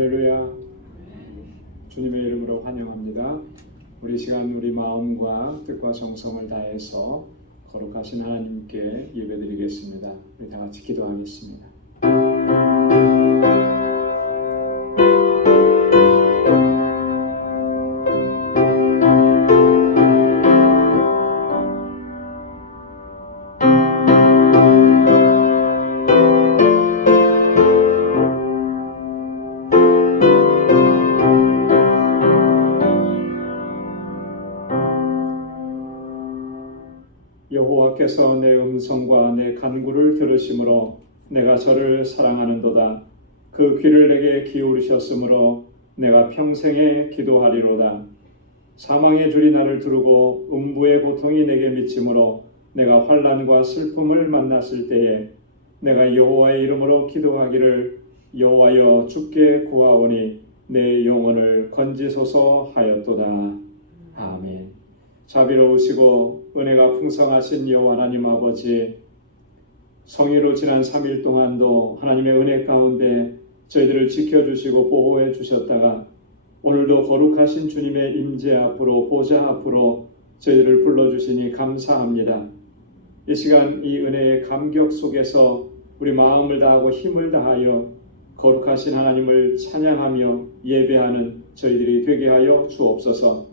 할렐루야. 주님의 이름으로 환영합니다. 우리 시간 우리 마음과 뜻과 정성을 다해서 거룩하신 하나님께 예배드리겠습니다. 우리 다 같이 기도하겠습니다. 여호와께서 내 음성과 내 간구를 들으심으로 내가 저를 사랑하는도다. 그 귀를 내게 기울이셨으므로 내가 평생에 기도하리로다. 사망의 줄이 나를 두르고 음부의 고통이 내게 미치므로 내가 환난과 슬픔을 만났을 때에 내가 여호와의 이름으로 기도하기를 여호와여 주께 구하오니 내 영혼을 건지소서 하였도다. 아멘. 자비로우시고 은혜가 풍성하신 여호와 하나님 아버지, 성의로 지난 3일 동안도 하나님의 은혜 가운데 저희들을 지켜주시고 보호해 주셨다가 오늘도 거룩하신 주님의 임재 앞으로 보좌 앞으로 저희들을 불러주시니 감사합니다. 이 시간 이 은혜의 감격 속에서 우리 마음을 다하고 힘을 다하여 거룩하신 하나님을 찬양하며 예배하는 저희들이 되게 하여 주옵소서.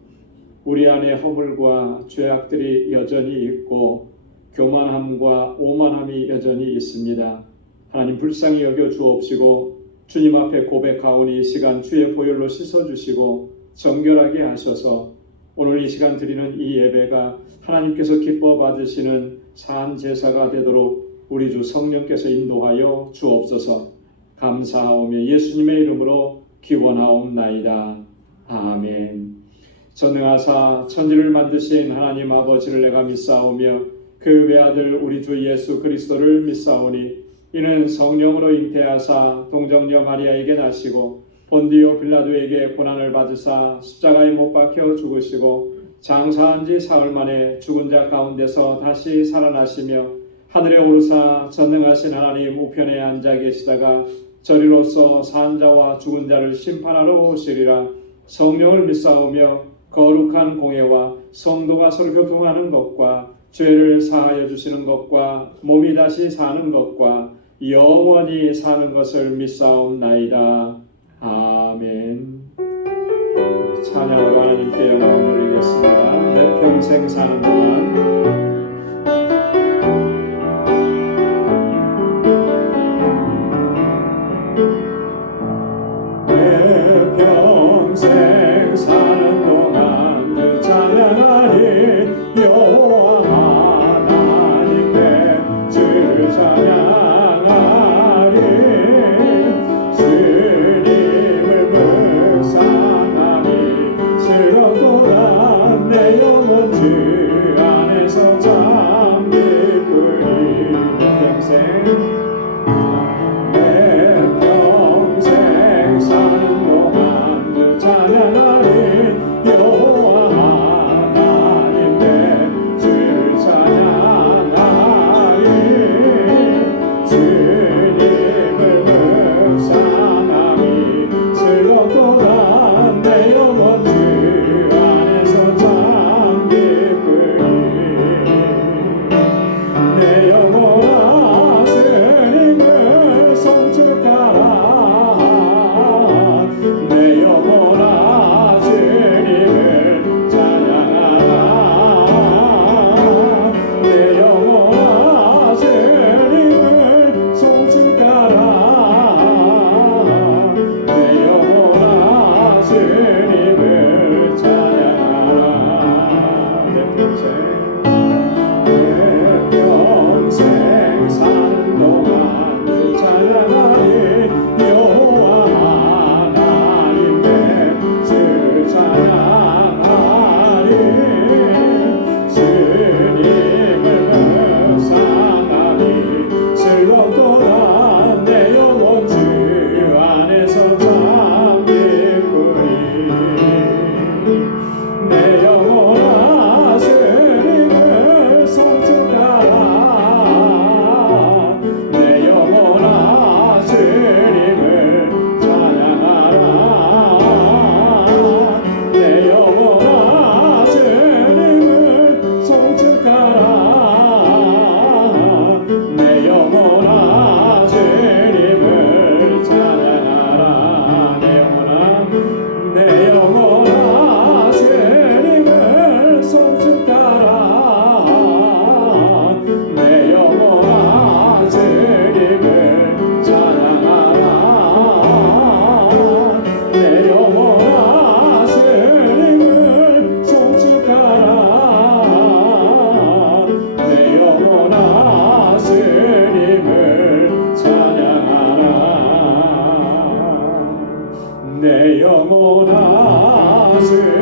우리 안에 허물과 죄악들이 여전히 있고 교만함과 오만함이 여전히 있습니다. 하나님 불쌍히 여겨 주옵시고 주님 앞에 고백하오니 이 시간 주의 보혈로 씻어주시고 정결하게 하셔서 오늘 이 시간 드리는 이 예배가 하나님께서 기뻐 받으시는 산 제사가 되도록 우리 주 성령께서 인도하여 주옵소서. 감사하오며 예수님의 이름으로 기원하옵나이다. 아멘. 전능하사 천지를 만드신 하나님 아버지를 내가 믿사오며 그 외아들 우리 주 예수 그리스도를 믿사오니 이는 성령으로 잉태하사 동정녀 마리아에게 나시고 본디오 빌라도에게 고난을 받으사 십자가에 못 박혀 죽으시고 장사한 지 사흘 만에 죽은 자 가운데서 다시 살아나시며 하늘에 오르사 전능하신 하나님 우편에 앉아 계시다가 저리로서 산 자와 죽은 자를 심판하러 오시리라. 성령을 믿사오며 거룩한 공예와 성도가 서로 교통하는 것과 죄를 사하여 주시는 것과 몸이 다시 사는 것과 영원히 사는 것을 믿사옵나이다. 아멘. 찬양으로 하나님께 영광 돌리겠습니다. 내 평생 사는 동안 평생 사는 동안 그 찬양하리 여호와 하나님께 주를 찬양하리 주님을 묵상하니 즐겁도다 내 영혼 주 안에서 참 기쁘니 내 평생 사는 동안 그 찬양하리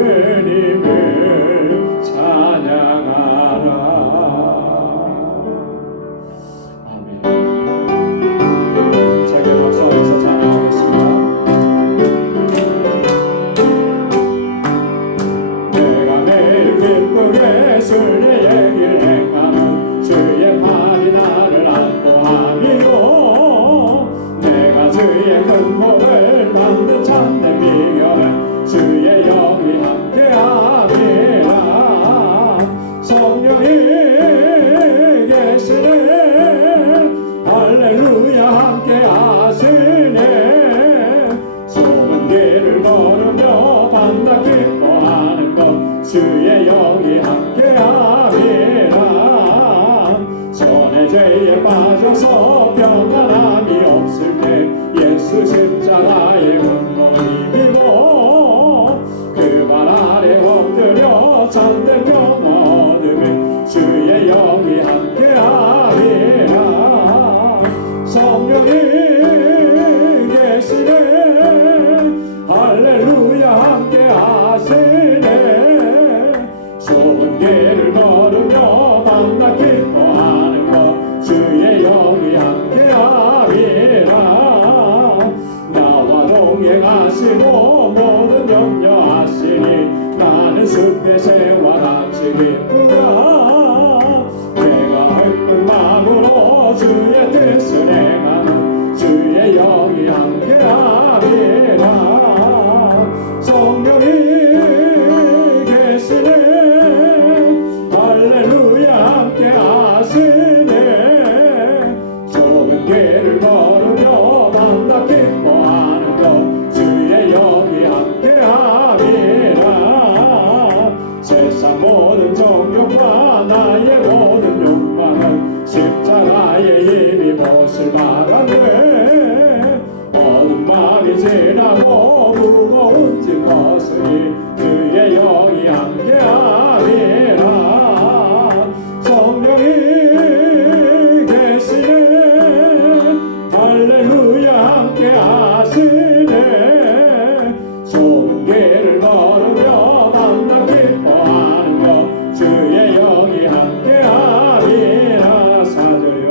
예수님을 찬양하라. 아멘. 자기 박수하면서 찬양하겠습니다. 내가 매일 기쁘게 순례의 길 행하는 주의 팔이 나를 안보함이요, 내가 주의 큰 복을 받는 참된 비결은 주의 영이 함께함이라. 성령이 계시네, 할렐루야 함께하시네. 좁은 길을 걸으며 밤낮 기뻐하는 것 주의 영이 함께함이라. 손의 죄에 빠져서 평안함이 없을 때 예수 십자가의 흠로 힘입어 그 발 아래 엎드려 참된 평화 얻으면 주의 영이 함께하리라. 성령이 계시네, 할렐루야 함께하시네. 좁은 길을 걸으며 밤낮 기뻐하는 것 주의 영이 함께하리라. 나와 동행하시고 모든 염려하시니 나는 숲의 새와 같이 기쁘다. 내가 헐픈 마음으로 주의 뜻을 행하는 주의 영이 함께하리라. 성령이 계시네, 할렐루야 함께하시네. 좁은 길을 걸으며 밤낮 기뻐하는 것 주의 영이 함께하리라. 세상 모든 정욕과 나의 모든 욕망은 십자가의 힘이 못을 막았네. 어두운 밤이 지나고 무거운 짐 벗으니 주의 영이 함께하리라. 성령이 계시네, 할렐루야 함께하시네. 좁은 길을 걸으며 밤낮 기뻐하는 것 주의 영이 함께하리라. 사절요.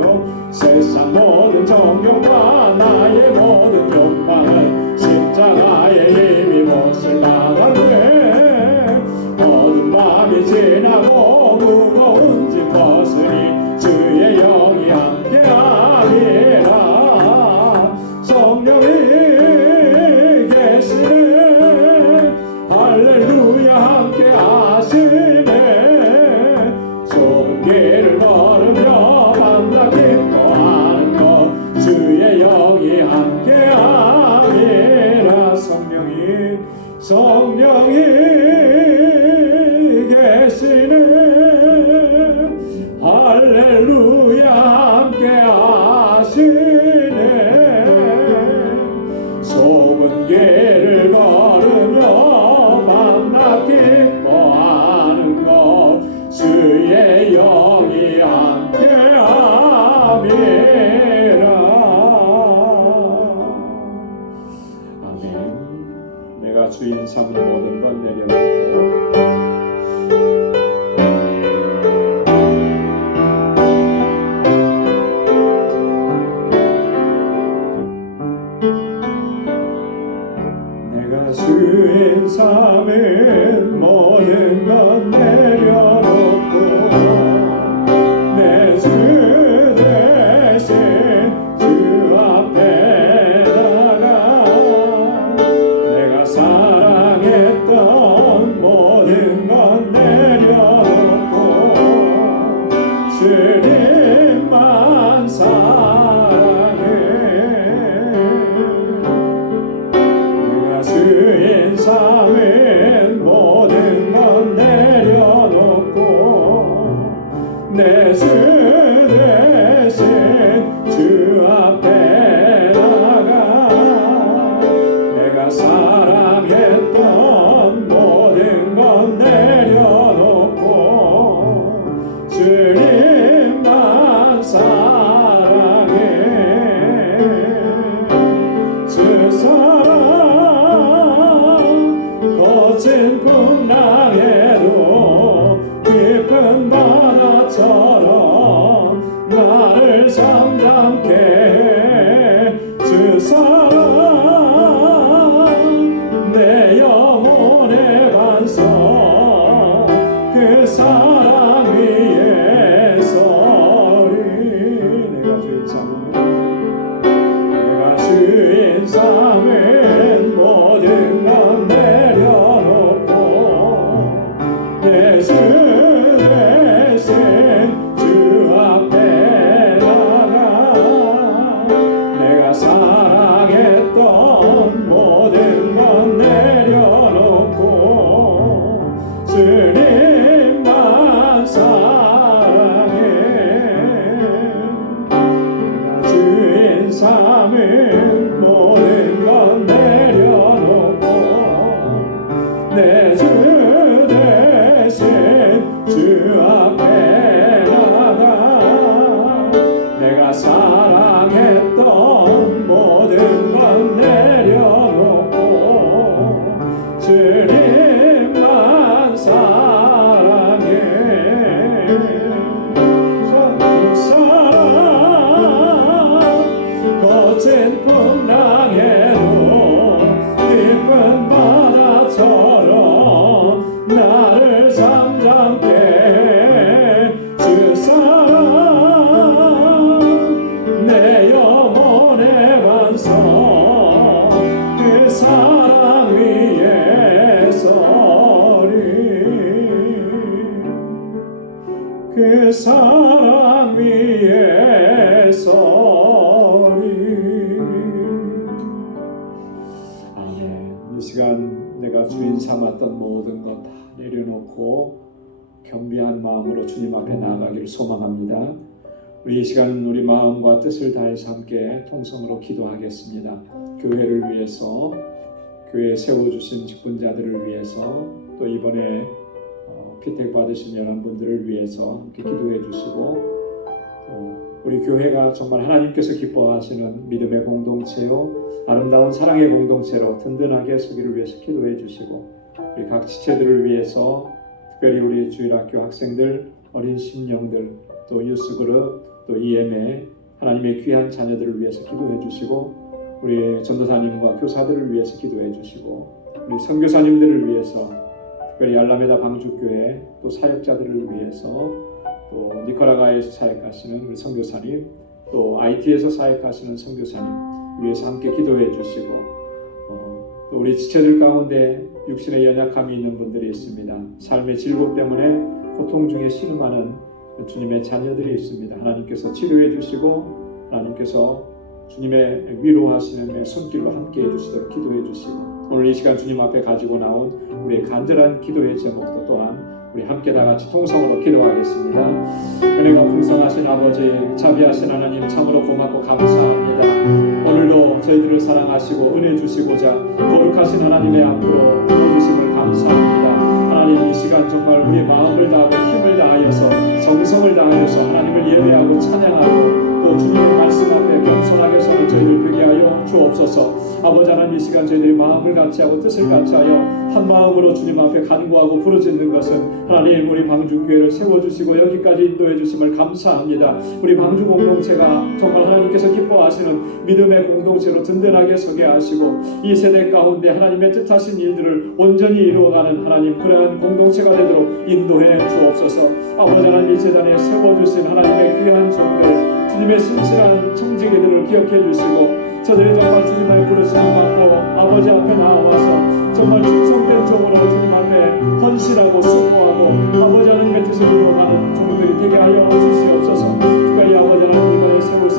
세상 모든 정욕과 나의 모든 욕망은 십자가의 힘이 못을 막았네. 어두운 밤이 지나고 무거운 짐 벗으니 주의 영이 함께하리라. 성령이 계시네, 할렐루야 함께하시네. 좁은 길을 걸으며 밤낮 기뻐하는 것 주의 영이 함께하리라. 성령이 계시네, 할렐루야 함께하시네. 좁은 길을 걸으며 밤낮 기뻐하는 것 주의 영이 함께함이라. 아멘. 내가 주인 삼는 모든 것 내려놓고 주인 삼은 모든 것 내려놓고 내 주 대신 주 앞에 나가 내가 사랑했던 모든 것 내려놓고 주님만 사랑해. 주인 삼은 모든 것 내려놓고 내 주 대신 주 앞에 나가 내가 사랑했던 모든 것 내려놓고 주님만 사랑해. 주 사랑 거친 풍랑 풍랑에도 깊은 바다처럼 나를 잠잠케 해 주사 내 영혼의 반석 그 사랑 위에 서리. 내가 주인 삼은 모든 것 내려놓고 내 주 대신 주 앞에 나가 내가 사랑했던 모든 것 내려놓고 주님만 사랑해. 주인 삼은 모든 것 내려놓고 내 주 대신 주 앞에 나가 내가 사랑했던 모든 것 내려놓고 주님만 사랑해. 사랑 거친 풍랑에도 깊은 바다처럼 나를 잠잠케 해 주 사랑 내 영혼의 반석 그 사랑 위에 서리. 그 사랑 위에 서리. 아멘. 이 시간 내가 주인 삼았던 모든 것 다 내려놓고 겸비한 마음으로 주님 앞에 나아가기를 소망합니다. 우리 이 시간 우리 마음과 뜻을 다해서 함께 통성으로 기도하겠습니다. 교회를 위해서, 교회에 세워주신 직분자들을 위해서, 또 이번에 피택 받으신 여러분들을 위해서 함께 기도해 주시고, 우리 교회가 정말 하나님께서 기뻐하시는 믿음의 공동체요 아름다운 사랑의 공동체로 든든하게 서기를 위해서 기도해 주시고, 우리 각 지체들을 위해서 특별히 우리 주일학교 학생들, 어린 심령들, 또 유스그룹, 또 EMA 하나님의 귀한 자녀들을 위해서 기도해 주시고, 우리 전도사님과 교사들을 위해서 기도해 주시고, 우리 선교사님들을 위해서 특별히 알라메다 방주교회 또 사역자들을 위해서, 또 니카라과에서 사역하시는 우리 선교사님, 또 IT에서 사역하시는 선교사님 위해서 함께 기도해 주시고, 또 우리 지체들 가운데 육신의 연약함이 있는 분들이 있습니다. 삶의 질고 때문에 고통 중에 신음하는 주님의 자녀들이 있습니다. 하나님께서 치료해 주시고 하나님께서 주님의 위로하시는 손길로 함께 해주시도록 기도해 주시고, 오늘 이 시간 주님 앞에 가지고 나온 우리의 간절한 기도의 제목도 또한 우리 함께 다 같이 통성으로 기도하겠습니다. 은혜가 풍성하신 아버지, 자비하신 하나님 참으로 고맙고 감사합니다. 오늘도 저희들을 사랑하시고 은혜 주시고자 거룩하신 하나님의 앞으로 불러주심을 감사합니다. 하나님, 이 시간 정말 우리의 마음을 다하고 힘을 다하여서 정성을 다하여서 하나님을 예배하고 찬양하고 또 주님의 말씀 앞에 겸손하게 서는 저희들 되게 하여 주옵소서. 아버지 하나님, 이 시간 저희들이 마음을 같이하고 뜻을 같이하여 한 마음으로 주님 앞에 간구하고 부르짖는 것은 하나님 우리 방주교회를 세워주시고 여기까지 인도해 주심을 감사합니다. 우리 방주 공동체가 정말 하나님께서 기뻐하시는 믿음의 공동체로 든든하게 서게 하시고 이 세대 가운데 하나님의 뜻하신 일들을 온전히 이루어가는 하나님, 그러한 공동체가 되도록 인도해 주옵소서. 아버지 하나님, 이 재단에 세워주신 하나님의 귀한 종들, 주님의 신실한 청지기들을 기억해 주시고 저들이 정말 주님의 부르심을 받고 아버지 앞에 나와서 정말 충성된 종으로 주님 앞에 헌신하고 수고하고 아버지 하나님의 뜻을 이루어가는 종들이 되게 하여 주시옵소서. 특별히 아버지 하나님 이번에 세우신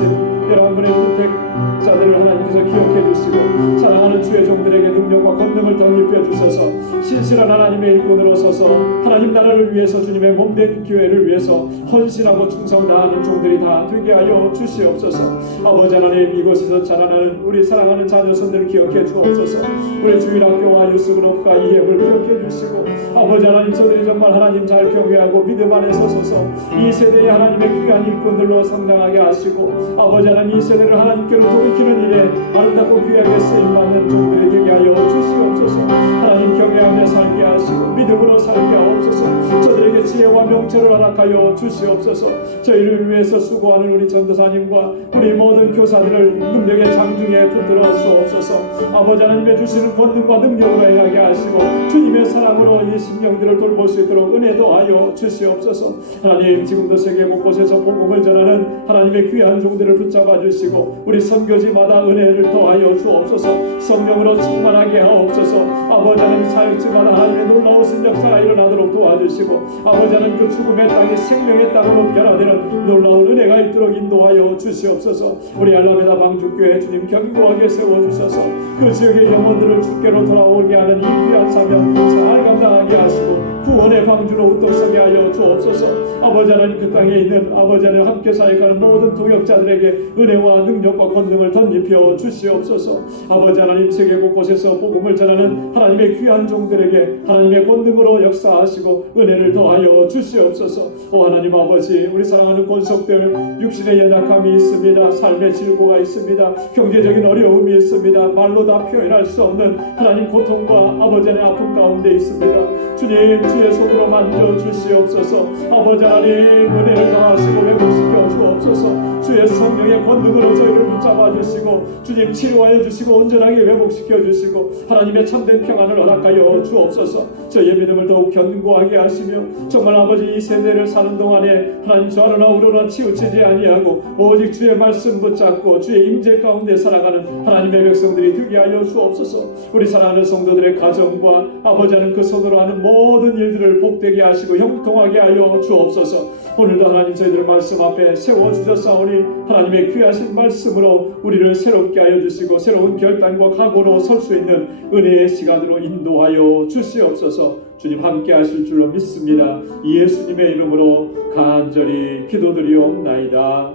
여러분의 선택자들을 하나님께서 기억해 주시고 사랑하는 주의 종들에게 능력과 권능을 덧입혀 주셔서 신실한 하나님의 일꾼으로 서서 하나님 나라를 위해서 주님의 몸된 교회를 위해서 헌신하고 충성 다하는 종들이 다 되게 하여 주시옵소서. 아버지 하나님, 이곳에서 자라나는 우리 사랑하는 자녀손들을 기억해 주옵소서. 우리 주일학교와 유스그룹과 이해을 기억해 주시고 아버지 하나님, 저들이 정말 하나님 잘 경외하고 믿음 안에 서서서 이 세대의 하나님의 귀한 일꾼들로 성장하게 하시고, 아버지 하나님, 이 세대를 하나님께로 돌이키는 일에 아름답고 귀하게 쓰임받는 종들이 되게 하여 주시옵소서. 하나님 경외하며 살게 하시고 믿음으로 살게 하옵소서. 저들에게 지혜와 명철을 허락하여 주시옵소서. 저희를 위해서 수고하는 우리 전도사님과 우리 모든 교사들을 능력의 장중에 붙들어 주옵소서. 아버지 하나님의 주시는 권능과 능력으로 행하게 하시고 주님의 사랑으로 이 심령들을 돌볼 수 있도록 은혜 더하여 주시옵소서. 하나님, 지금도 세계 곳곳에서 복음을 전하는 하나님의 귀한 종들을 붙잡아 주시고 우리 선교지마다 은혜를 더하여 주옵소서. 성령으로 충만하게 하옵소서. 아버지 하나님, 사역지마다 하나님의 놀라우신 역사가 일어나도록 도와주시고, 아버지 하나님, 그 죽음의 땅이 생명의 땅으로 변화되는 놀라운 은혜가 있도록 인도하여 주시옵소서. 우리 알라메다 방주교회 주님 견고하게 세워주셔서 그 지역의 영혼들을 주께로 돌아오게 하는 이 귀한 사명 잘 감당하게 하시고 구원의 방주로 우뚝 서게 하여 주옵소서. 아버지 하나님, 그 땅에 있는 아버지 하나님 함께 사역하는 모든 동역자들에게 은혜와 능력과 권능을 덧입혀 주시옵소서. 아버지 하나님, 세계 곳곳에서 복음을 전하는 하나님의 귀한 종들에게 하나님의 권능으로 역사하시고 은혜를 더하여 주시옵소서. 오 하나님 아버지, 우리 사랑하는 권속들 육신의 연약함이 있습니다. 삶의 질고가 있습니다. 경제적인 어려움이 있습니다. 말로 다 표현할 수 없는 하나님 고통과 아버지 하나님 아픔 가운데 있습니다. 주님, 주의 손으로 만져 주시옵소서. 아버지 하나님, 은혜를 다하시고 회복시켜 주옵소서. 주의 성령의 권능으로 저희를 붙잡아 주시고 주님 치료하여 주시고 온전하게 회복시켜 주시고 하나님의 참된 평안을 허락하여 주옵소서. 저희의 믿음을 더욱 견고하게 하시며 정말 아버지 이 세대를 사는 동안에 하나님 좌로나 우로나 치우치지 아니하고 오직 주의 말씀 붙잡고 주의 임재 가운데 살아가는 하나님의 백성들이 되게 하여 주옵소서. 우리 사랑하는 성도들의 가정과 아버지 하나님 그 손으로 하는 모든 일들을 복되게 하시고 형통하게 하여 주옵소서. 오늘도 하나님 저희들 말씀 앞에 세워주셨사오니 하나님의 귀하신 말씀으로 우리를 새롭게 하여 주시고 새로운 결단과 각오로 설 수 있는 은혜의 시간으로 인도하여 주시옵소서. 주님 함께 하실 줄로 믿습니다. 예수님의 이름으로 간절히 기도드리옵나이다.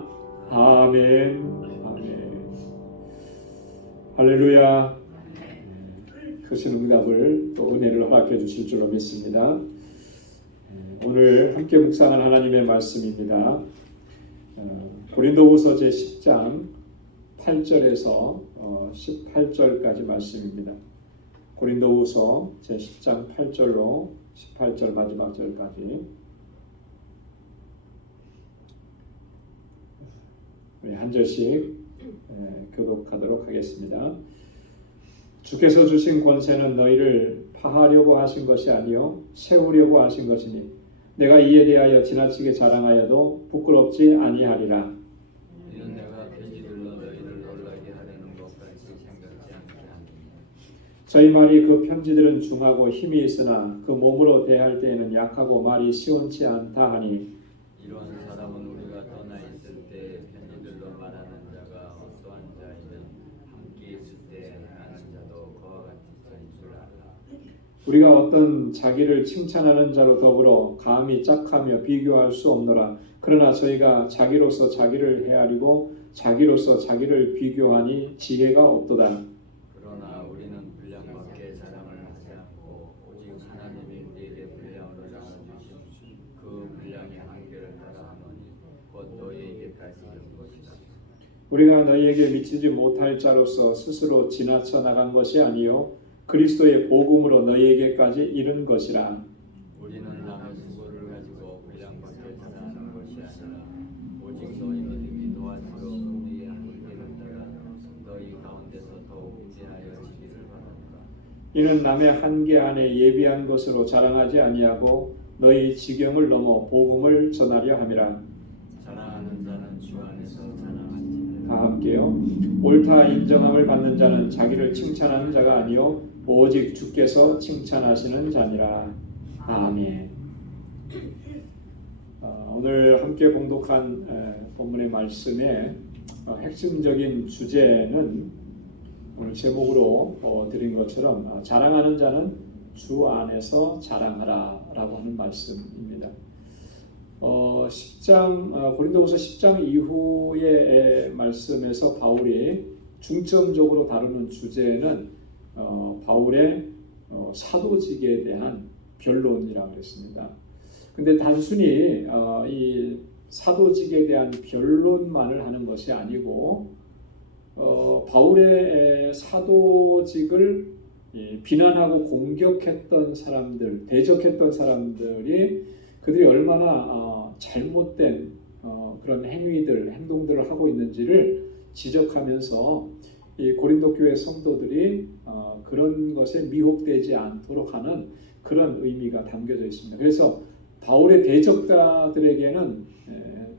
아멘. 아멘. 할렐루야. 크신 응답을 또 은혜를 허락해 주실 줄로 믿습니다. 오늘 함께 묵상한 하나님의 말씀입니다. 고린도후서 제10장 8절에서 18절까지 말씀입니다. 고린도후서 제10장 8절로 18절 마지막 절까지 우리 한 절씩 교독하도록 하겠습니다. 주께서 주신 권세는 너희를 파하려고 하신 것이 아니요 세우려고 하신 것이니 내가 이에 대하여 지나치게 자랑하여도 부끄럽지 아니하리라. 이는 내가 편지들로 너희를 놀라게 하려는 것까지 생각지 않게 하느니라. 저희 말이 그 편지들은 중하고 힘이 있으나 그 몸으로 대할 때에는 약하고 말이 시원치 않다 하니 이러한 사람은 우리가 떠나 있을 때 편지들로 말하는 자가 어떠한 자이면 함께 있을 때 행하는 자도 그와 같은 자인 줄 알라. 우리가 어떤 자기를 칭찬하는 자로 더불어 감히 짝하며 비교할 수 없노라. 그러나 저희가 자기로서 자기를 헤아리고 자기로서 자기를 비교하니 지혜가 없도다. 그러나 우리는 분량밖에 자랑을 하지 않고 오직 하나님이 우리에게 분량으로 나눠주신 그 분량의 한계를 따라하노니 곧 너희에게까지 이른 것이다. 우리가 너희에게 미치지 못할 자로서 스스로 지나쳐 나간 것이 아니요 그리스도의 복음으로 너희에게까지 이른 것이라. 우리는 남의 수고를 가지고 분량밖에 자랑하는 것이 아니라 오직 너희는 이미 도와주어 우리의 한계를 따라 너희 가운데서 더욱 지하여 지기를 바란다. 이는 남의 한계 안에 예비한 것으로 자랑하지 아니하고 너희 지경을 넘어 복음을 전하려 함이라. 자랑하는 자는 주 안에서 자랑하지. 다 함께요. 옳다 인정함을 받는 자는 자기를 칭찬하는 자가 아니요 오직 주께서 칭찬하시는 자니라. 아멘. 오늘 함께 봉독한 본문의 말씀의 핵심적인 주제는 오늘 제목으로 드린 것처럼 자랑하는 자는 주 안에서 자랑하라 라고 하는 말씀입니다. 10장 고린도후서 10장 이후의 말씀에서 바울이 중점적으로 다루는 주제는 바울의 사도직에 대한 변론이라고 그랬습니다. 근데 단순히 이 사도직에 대한 변론만을 하는 것이 아니고 바울의 사도직을 비난하고 공격했던 사람들, 대적했던 사람들이 그들이 얼마나 잘못된 그런 행위들, 행동들을 하고 있는지를 지적하면서 이 고린도 교회 성도들이 그런 것에 미혹되지 않도록 하는 그런 의미가 담겨져 있습니다. 그래서 바울의 대적자들에게는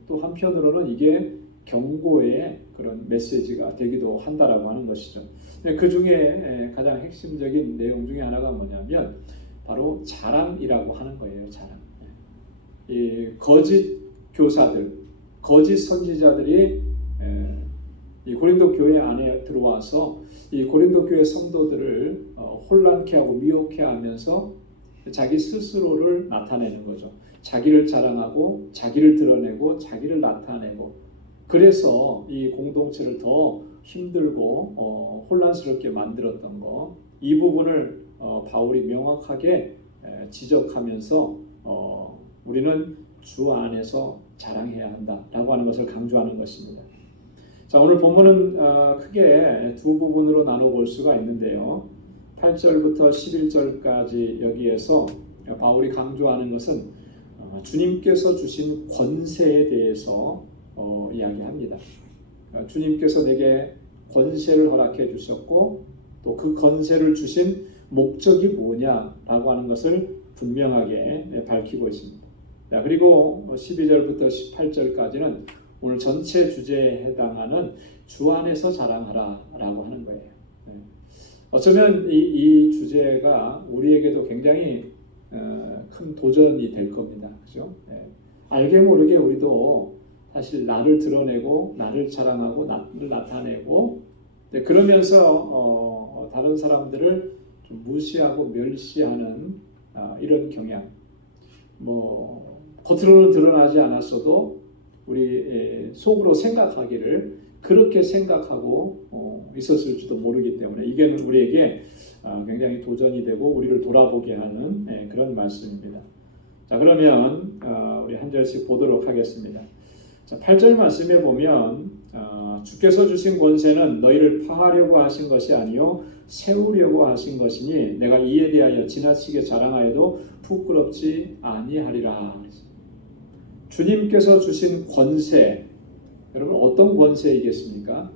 또 한편으로는 이게 경고의 그런 메시지가 되기도 한다라고 하는 것이죠. 그 중에 가장 핵심적인 내용 중에 하나가 뭐냐면 바로 자랑이라고 하는 거예요. 자랑. 이 거짓 교사들, 거짓 선지자들이 이 고린도 교회 안에 들어와서 이 고린도 교회 성도들을 혼란케 하고 미혹해 하면서 자기 스스로를 나타내는 거죠. 자기를 자랑하고 자기를 드러내고 자기를 나타내고, 그래서 이 공동체를 더 힘들고 혼란스럽게 만들었던 거, 이 부분을 바울이 명확하게 지적하면서 우리는 주 안에서 자랑해야 한다라고 하는 것을 강조하는 것입니다. 자, 오늘 본문은 크게 두 부분으로 나눠볼 수가 있는데요. 8절부터 11절까지 여기에서 바울이 강조하는 것은 주님께서 주신 권세에 대해서 이야기합니다. 주님께서 내게 권세를 허락해 주셨고 또 그 권세를 주신 목적이 뭐냐라고 하는 것을 분명하게 밝히고 있습니다. 그리고 12절부터 18절까지는 오늘 전체 주제에 해당하는 주 안에서 자랑하라라고 하는 거예요. 어쩌면 이 주제가 우리에게도 굉장히 큰 도전이 될 겁니다. 그죠? 알게 모르게 우리도 사실 나를 드러내고 나를 자랑하고 나를 나타내고, 그러면서 다른 사람들을 좀 무시하고 멸시하는 이런 경향, 겉으로는 드러나지 않았어도 우리 속으로 생각하기를 그렇게 생각하고 있었을지도 모르기 때문에 이게 우리에게 굉장히 도전이 되고 우리를 돌아보게 하는 그런 말씀입니다. 자, 그러면 우리 한 절씩 보도록 하겠습니다. 자, 8절 말씀에 보면 주께서 주신 권세는 너희를 파하려고 하신 것이 아니요 세우려고 하신 것이니 내가 이에 대하여 지나치게 자랑하여도 부끄럽지 아니하리라. 주님께서 주신 권세, 여러분 어떤 권세이겠습니까?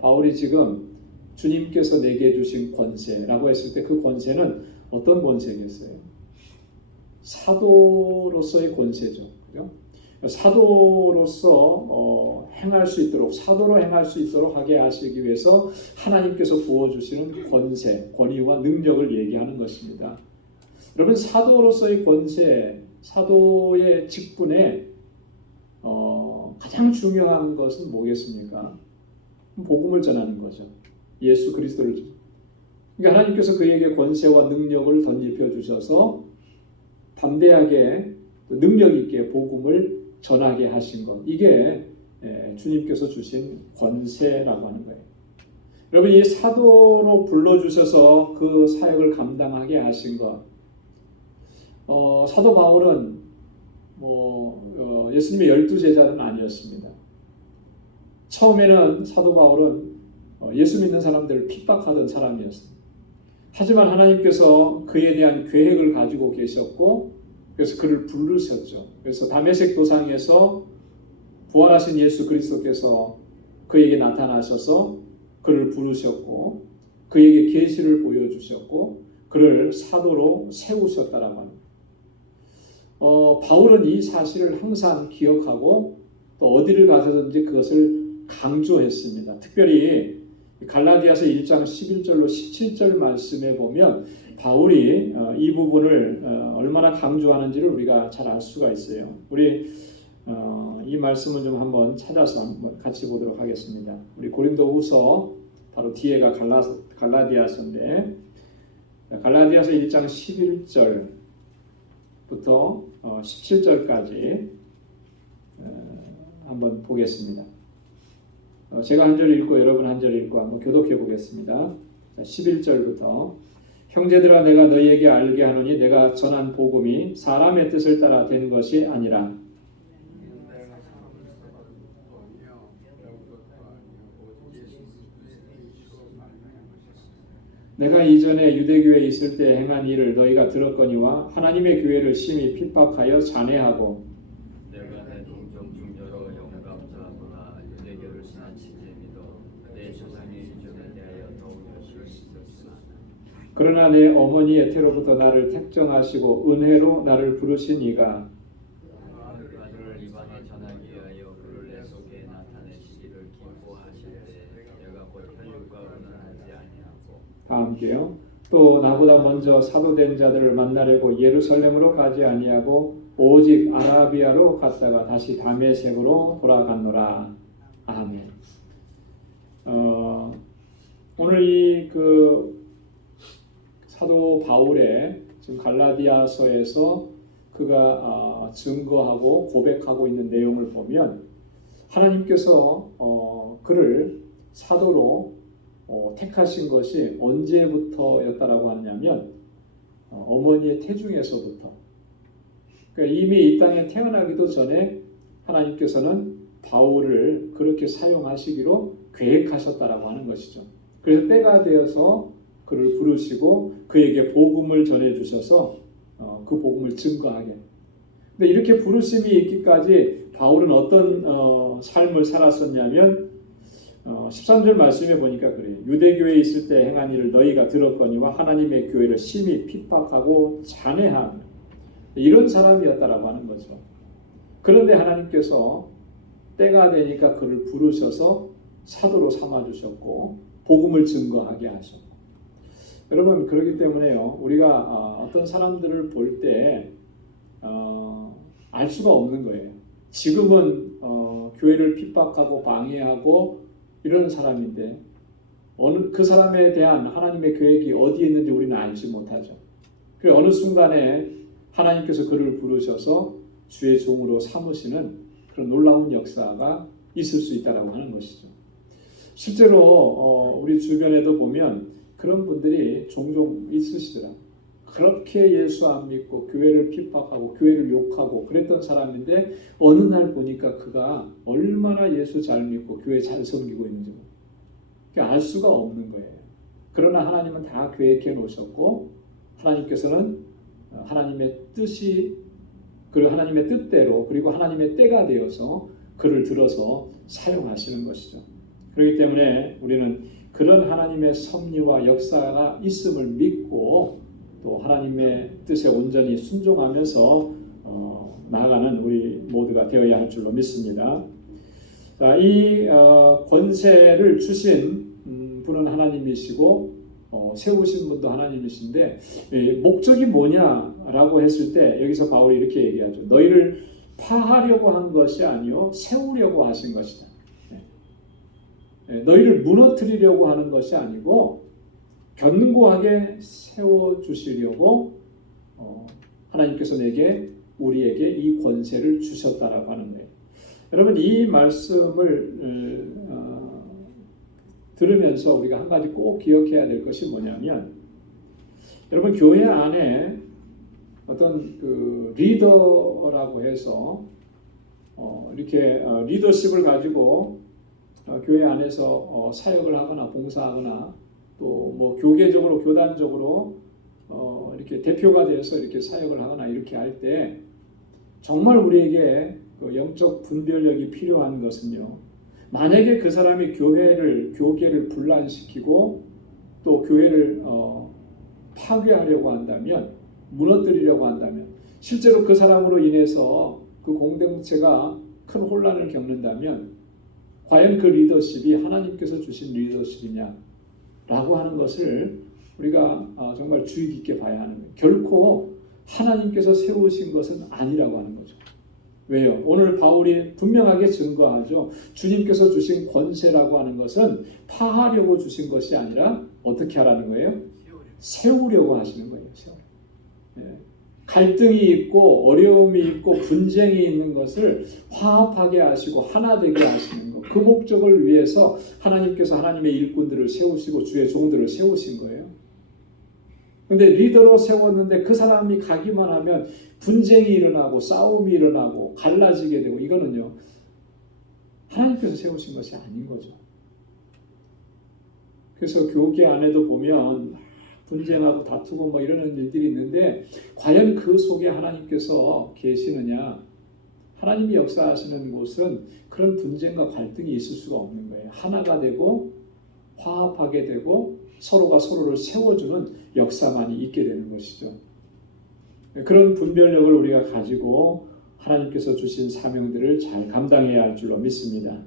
바울이 지금 주님께서 내게 주신 권세라고 했을 때 그 권세는 어떤 권세겠어요? 사도로서의 권세죠. 그죠? 사도로서 행할 수 있도록, 사도로 행할 수 있도록 하게 하시기 위해서 하나님께서 부어주시는 권세, 권위와 능력을 얘기하는 것입니다. 여러분 사도로서의 권세, 사도의 직분에 가장 중요한 것은 뭐겠습니까? 복음을 전하는 거죠. 예수 그리스도를. 그러니까 하나님께서 그에게 권세와 능력을 덧입혀 주셔서 담대하게 능력 있게 복음을 전하게 하신 것, 이게 주님께서 주신 권세라고 하는 거예요. 여러분 이 사도로 불러주셔서 그 사역을 감당하게 하신 것, 사도 바울은 예수님의 12제자는 아니었습니다. 처음에는 사도 바울은 예수 믿는 사람들을 핍박하던 사람이었습니다. 하지만 하나님께서 그에 대한 계획을 가지고 계셨고 그래서 그를 부르셨죠. 그래서 다메섹 도상에서 부활하신 예수 그리스도께서 그에게 나타나셔서 그를 부르셨고 그에게 계시를 보여주셨고 그를 사도로 세우셨다라고 합니다. 바울은 이 사실을 항상 기억하고 또 어디를 가서든지 그것을 강조했습니다. 특별히 갈라디아서 1장 11절로 17절 말씀에 보면 바울이 이 부분을 얼마나 강조하는지를 우리가 잘 알 수가 있어요. 우리 이 말씀을 좀 한번 찾아서 한번 같이 보도록 하겠습니다. 우리 고린도후서 바로 뒤에가 갈라디아서인데 갈라디아서 1장 11절부터 17절까지 한번 보겠습니다. 제가 한 절 읽고 여러분 한 절 읽고 한번 교독해 보겠습니다. 11절부터 형제들아 내가 너희에게 알게 하노니 내가 전한 복음이 사람의 뜻을 따라 된 것이 아니라 내가 이전에 유대교회에 있을 때 행한 일을 너희가 들었거니와 하나님의 교회를 심히 핍박하여 잔해하고 내가 내 동정 중저로 영감자보다 유대교를 지나치게 믿어 내 조상의 일종에 대하여 더욱 열심히 있었으나 그러나 내 어머니의 태로부터 나를 택정하시고 은혜로 나를 부르신 이가 아들을 이방에 전하기 위하여 그를 내 속에 나타내시기를 기뻐하실 때 내가 곧 혈육과 의논하지 아니하고 다 함께요. 또 나보다 먼저 사도된 자들을 만나려고 예루살렘으로 가지 아니하고 오직 아라비아로 갔다가 다시 다메섹으로 돌아갔노라. 아멘. 오늘 이 사도 바울의 지금 갈라디아서에서 그가 증거하고 고백하고 있는 내용을 보면 하나님께서 그를 사도로 택하신 것이 언제부터였다라고 하냐면 어머니의 태중에서부터, 그러니까 이미 이 땅에 태어나기도 전에 하나님께서는 바울을 그렇게 사용하시기로 계획하셨다라고 하는 것이죠. 그래서 때가 되어서 그를 부르시고 그에게 복음을 전해주셔서 그 복음을 증거하게. 근데 이렇게 부르심이 있기까지 바울은 어떤 삶을 살았었냐면 13절 말씀에 보니까 그래요. 유대교회에 있을 때 행한 일을 너희가 들었거니와 하나님의 교회를 심히 핍박하고 잔해한 이런 사람이었다라고 하는 거죠. 그런데 하나님께서 때가 되니까 그를 부르셔서 사도로 삼아주셨고 복음을 증거하게 하셨고, 여러분 그렇기 때문에요. 우리가 어떤 사람들을 볼 때 알 수가 없는 거예요. 지금은 교회를 핍박하고 방해하고 이런 사람인데 그 사람에 대한 하나님의 계획이 어디에 있는지 우리는 알지 못하죠. 그래서 어느 순간에 하나님께서 그를 부르셔서 주의 종으로 삼으시는 그런 놀라운 역사가 있을 수 있다라고 하는 것이죠. 실제로 우리 주변에도 보면 그런 분들이 종종 있으시더라. 그렇게 예수 안 믿고 교회를 핍박하고 교회를 욕하고 그랬던 사람인데 어느 날 보니까 그가 얼마나 예수 잘 믿고 교회 잘 섬기고 있는지 알 수가 없는 거예요. 그러나 하나님은 다 계획해 놓으셨고 하나님께서는 하나님의 뜻이 그리고 하나님의 뜻대로 그리고 하나님의 때가 되어서 그를 들어서 사용하시는 것이죠. 그렇기 때문에 우리는 그런 하나님의 섭리와 역사가 있음을 믿고 또 하나님의 뜻에 온전히 순종하면서 나아가는 우리 모두가 되어야 할 줄로 믿습니다. 자, 이 권세를 주신 분은 하나님이시고 세우신 분도 하나님이신데 목적이 뭐냐라고 했을 때 여기서 바울이 이렇게 얘기하죠. 너희를 파하려고 한 것이 아니요 세우려고 하신 것이다. 너희를 무너뜨리려고 하는 것이 아니고 견고하게 세워주시려고 하나님께서 우리에게 이 권세를 주셨다라고 하는 거예요. 여러분 이 말씀을 들으면서 우리가 한 가지 꼭 기억해야 될 것이 뭐냐면 여러분 교회 안에 어떤 리더라고 해서 이렇게 리더십을 가지고 교회 안에서 사역을 하거나 봉사하거나 또 뭐 교계적으로 교단적으로 이렇게 대표가 되어서 이렇게 사역을 하거나 이렇게 할 때 정말 우리에게 영적 분별력이 필요한 것은요. 만약에 그 사람이 교계를 분란시키고 또 교회를 파괴하려고 한다면, 무너뜨리려고 한다면, 실제로 그 사람으로 인해서 그 공동체가 큰 혼란을 겪는다면 과연 그 리더십이 하나님께서 주신 리더십이냐라고 하는 것을 우리가 정말 주의 깊게 봐야 하는 거예요. 결코 하나님께서 세우신 것은 아니라고 하는 거죠. 왜요? 오늘 바울이 분명하게 증거하죠. 주님께서 주신 권세라고 하는 것은 파하려고 주신 것이 아니라 어떻게 하라는 거예요? 세우려고 하시는 거예요. 갈등이 있고 어려움이 있고 분쟁이 있는 것을 화합하게 하시고 하나 되게 하시는 것. 그 목적을 위해서 하나님께서 하나님의 일꾼들을 세우시고 주의 종들을 세우신 거예요. 근데 리더로 세웠는데 그 사람이 가기만 하면 분쟁이 일어나고 싸움이 일어나고 갈라지게 되고, 이거는요 하나님께서 세우신 것이 아닌 거죠. 그래서 교계 안에도 보면 분쟁하고 다투고 뭐 이러는 일들이 있는데, 과연 그 속에 하나님께서 계시느냐? 하나님이 역사하시는 곳은 그런 분쟁과 갈등이 있을 수가 없는 거예요. 하나가 되고 화합하게 되고 서로가 서로를 세워주는 역사만이 있게 되는 것이죠. 그런 분별력을 우리가 가지고 하나님께서 주신 사명들을 잘 감당해야 할 줄로 믿습니다.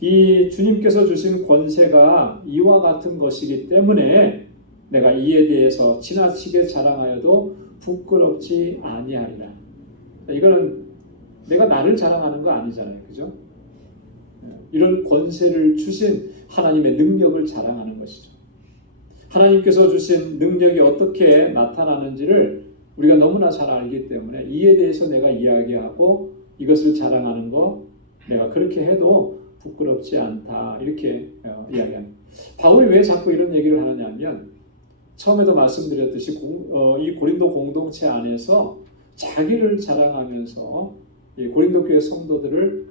이 주님께서 주신 권세가 이와 같은 것이기 때문에 내가 이에 대해서 지나치게 자랑하여도 부끄럽지 아니하리라. 이거는 내가 나를 자랑하는 거 아니잖아요, 그죠? 이런 권세를 주신 하나님의 능력을 자랑하는 것이죠. 하나님께서 주신 능력이 어떻게 나타나는지를 우리가 너무나 잘 알기 때문에 이에 대해서 내가 이야기하고 이것을 자랑하는 거, 내가 그렇게 해도 부끄럽지 않다, 이렇게 이야기합니다. 바울이 왜 자꾸 이런 얘기를 하느냐 하면, 처음에도 말씀드렸듯이 이 고린도 공동체 안에서 자기를 자랑하면서 이 고린도 교회 성도들을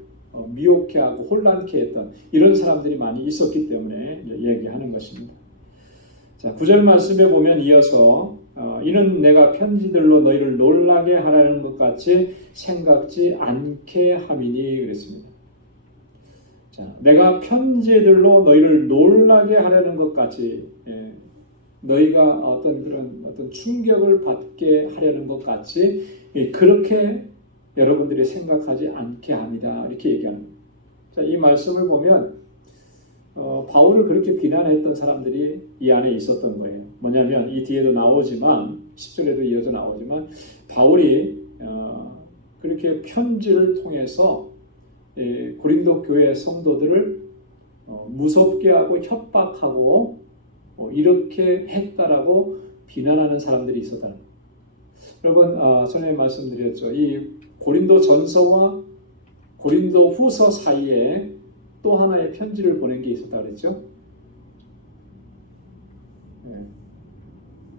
미혹해하고 혼란케 했던 이런 사람들이 많이 있었기 때문에 얘기하는 것입니다. 자, 9절 말씀에 보면 이어서 이는 내가 편지들로 너희를 놀라게 하라는 것 같이 생각지 않게 함이니 그랬습니다. 자, 내가 편지들로 너희를 놀라게 하려는 것 같이, 너희가 어떤 충격을 받게 하려는 것 같이 그렇게 여러분들이 생각하지 않게 합니다. 이렇게 얘기합니다. 자, 이 말씀을 보면 바울을 그렇게 비난했던 사람들이 이 안에 있었던 거예요. 뭐냐면 이 뒤에도 나오지만 10절에도 이어서 나오지만 바울이 그렇게 편지를 통해서 고린도 교회 성도들을 무섭게 하고 협박하고 이렇게 했다라고 비난하는 사람들이 있었다는 거예요. 여러분, 전에 말씀드렸죠. 이 고린도 전서와 고린도 후서 사이에 또 하나의 편지를 보낸 게 있었다 그랬죠.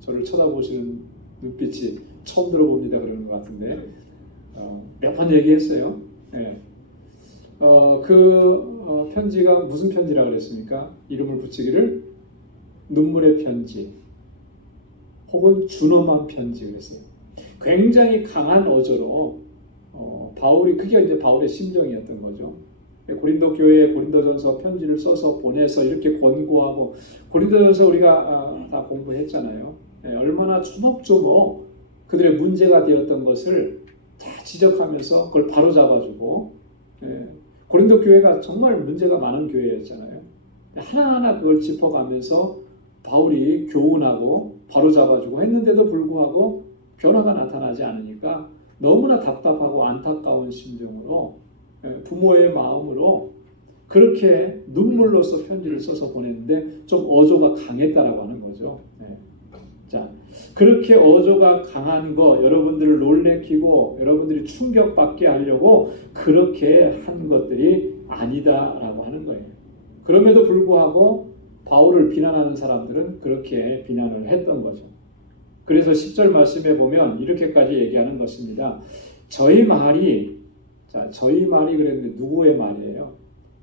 저를 쳐다보시는 눈빛이 처음 들어봅니다 그러는 것 같은데, 몇 번 얘기했어요. 편지가 무슨 편지라 그랬습니까? 이름을 붙이기를 눈물의 편지 혹은 준엄한 편지 그랬어요. 굉장히 강한 어조로 바울이, 그게 이제 바울의 심정이었던 거죠. 고린도 교회에 고린도전서 편지를 써서 보내서 이렇게 권고하고, 고린도전서 우리가 다 공부했잖아요. 얼마나 조목조목 그들의 문제가 되었던 것을 다 지적하면서 그걸 바로잡아주고, 고린도 교회가 정말 문제가 많은 교회였잖아요. 하나하나 그걸 짚어가면서 바울이 교훈하고 바로잡아주고 했는데도 불구하고 변화가 나타나지 않으니까 너무나 답답하고 안타까운 심정으로, 부모의 마음으로 그렇게 눈물로써 편지를 써서 보냈는데 좀 어조가 강했다라고 하는 거죠. 자, 그렇게 어조가 강한 거, 여러분들을 놀래키고 여러분들이 충격받게 하려고 그렇게 한 것들이 아니다라고 하는 거예요. 그럼에도 불구하고 바울을 비난하는 사람들은 그렇게 비난을 했던 거죠. 그래서 10절 말씀에 보면 이렇게까지 얘기하는 것입니다. 저희 말이 그랬는데 누구의 말이에요?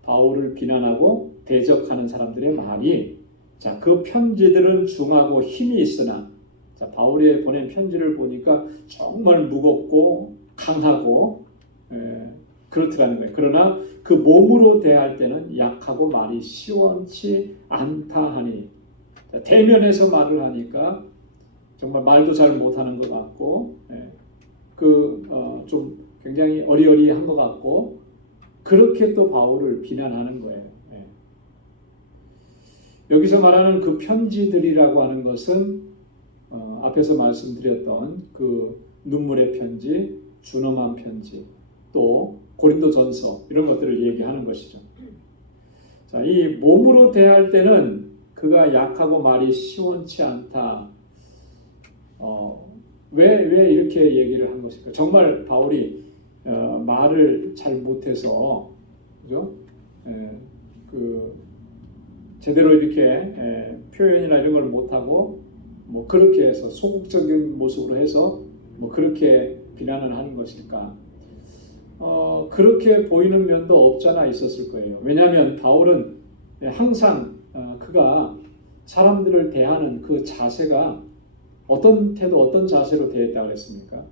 바울을 비난하고 대적하는 사람들의 말이, 자, 그 편지들은 중하고 힘이 있으나, 자, 바울이 보낸 편지를 보니까 정말 무겁고 강하고 그렇더라는 거예요. 그러나 그 몸으로 대할 때는 약하고 말이 시원치 않다 하니, 자, 대면에서 말을 하니까 정말 말도 잘 못하는 것 같고, 좀 굉장히 어리어리한 것 같고, 그렇게 또 바울을 비난하는 거예요. 여기서 말하는 그 편지들이라고 하는 것은 앞에서 말씀드렸던 그 눈물의 편지, 준엄한 편지, 또 고린도전서 이런 것들을 얘기하는 것이죠. 자, 이 몸으로 대할 때는 그가 약하고 말이 시원치 않다. 왜 이렇게 얘기를 한 것일까? 정말 바울이 말을 잘 못해서, 그죠? 제대로 이렇게 표현이나 이런 걸 못하고 뭐 그렇게 해서 소극적인 모습으로 해서 뭐 그렇게 비난을 하는 것일까? 그렇게 보이는 면도 없잖아 있었을 거예요. 왜냐하면 바울은 항상 그가 사람들을 대하는 그 자세가 어떤 태도, 어떤 자세로 대했다고 그랬습니까?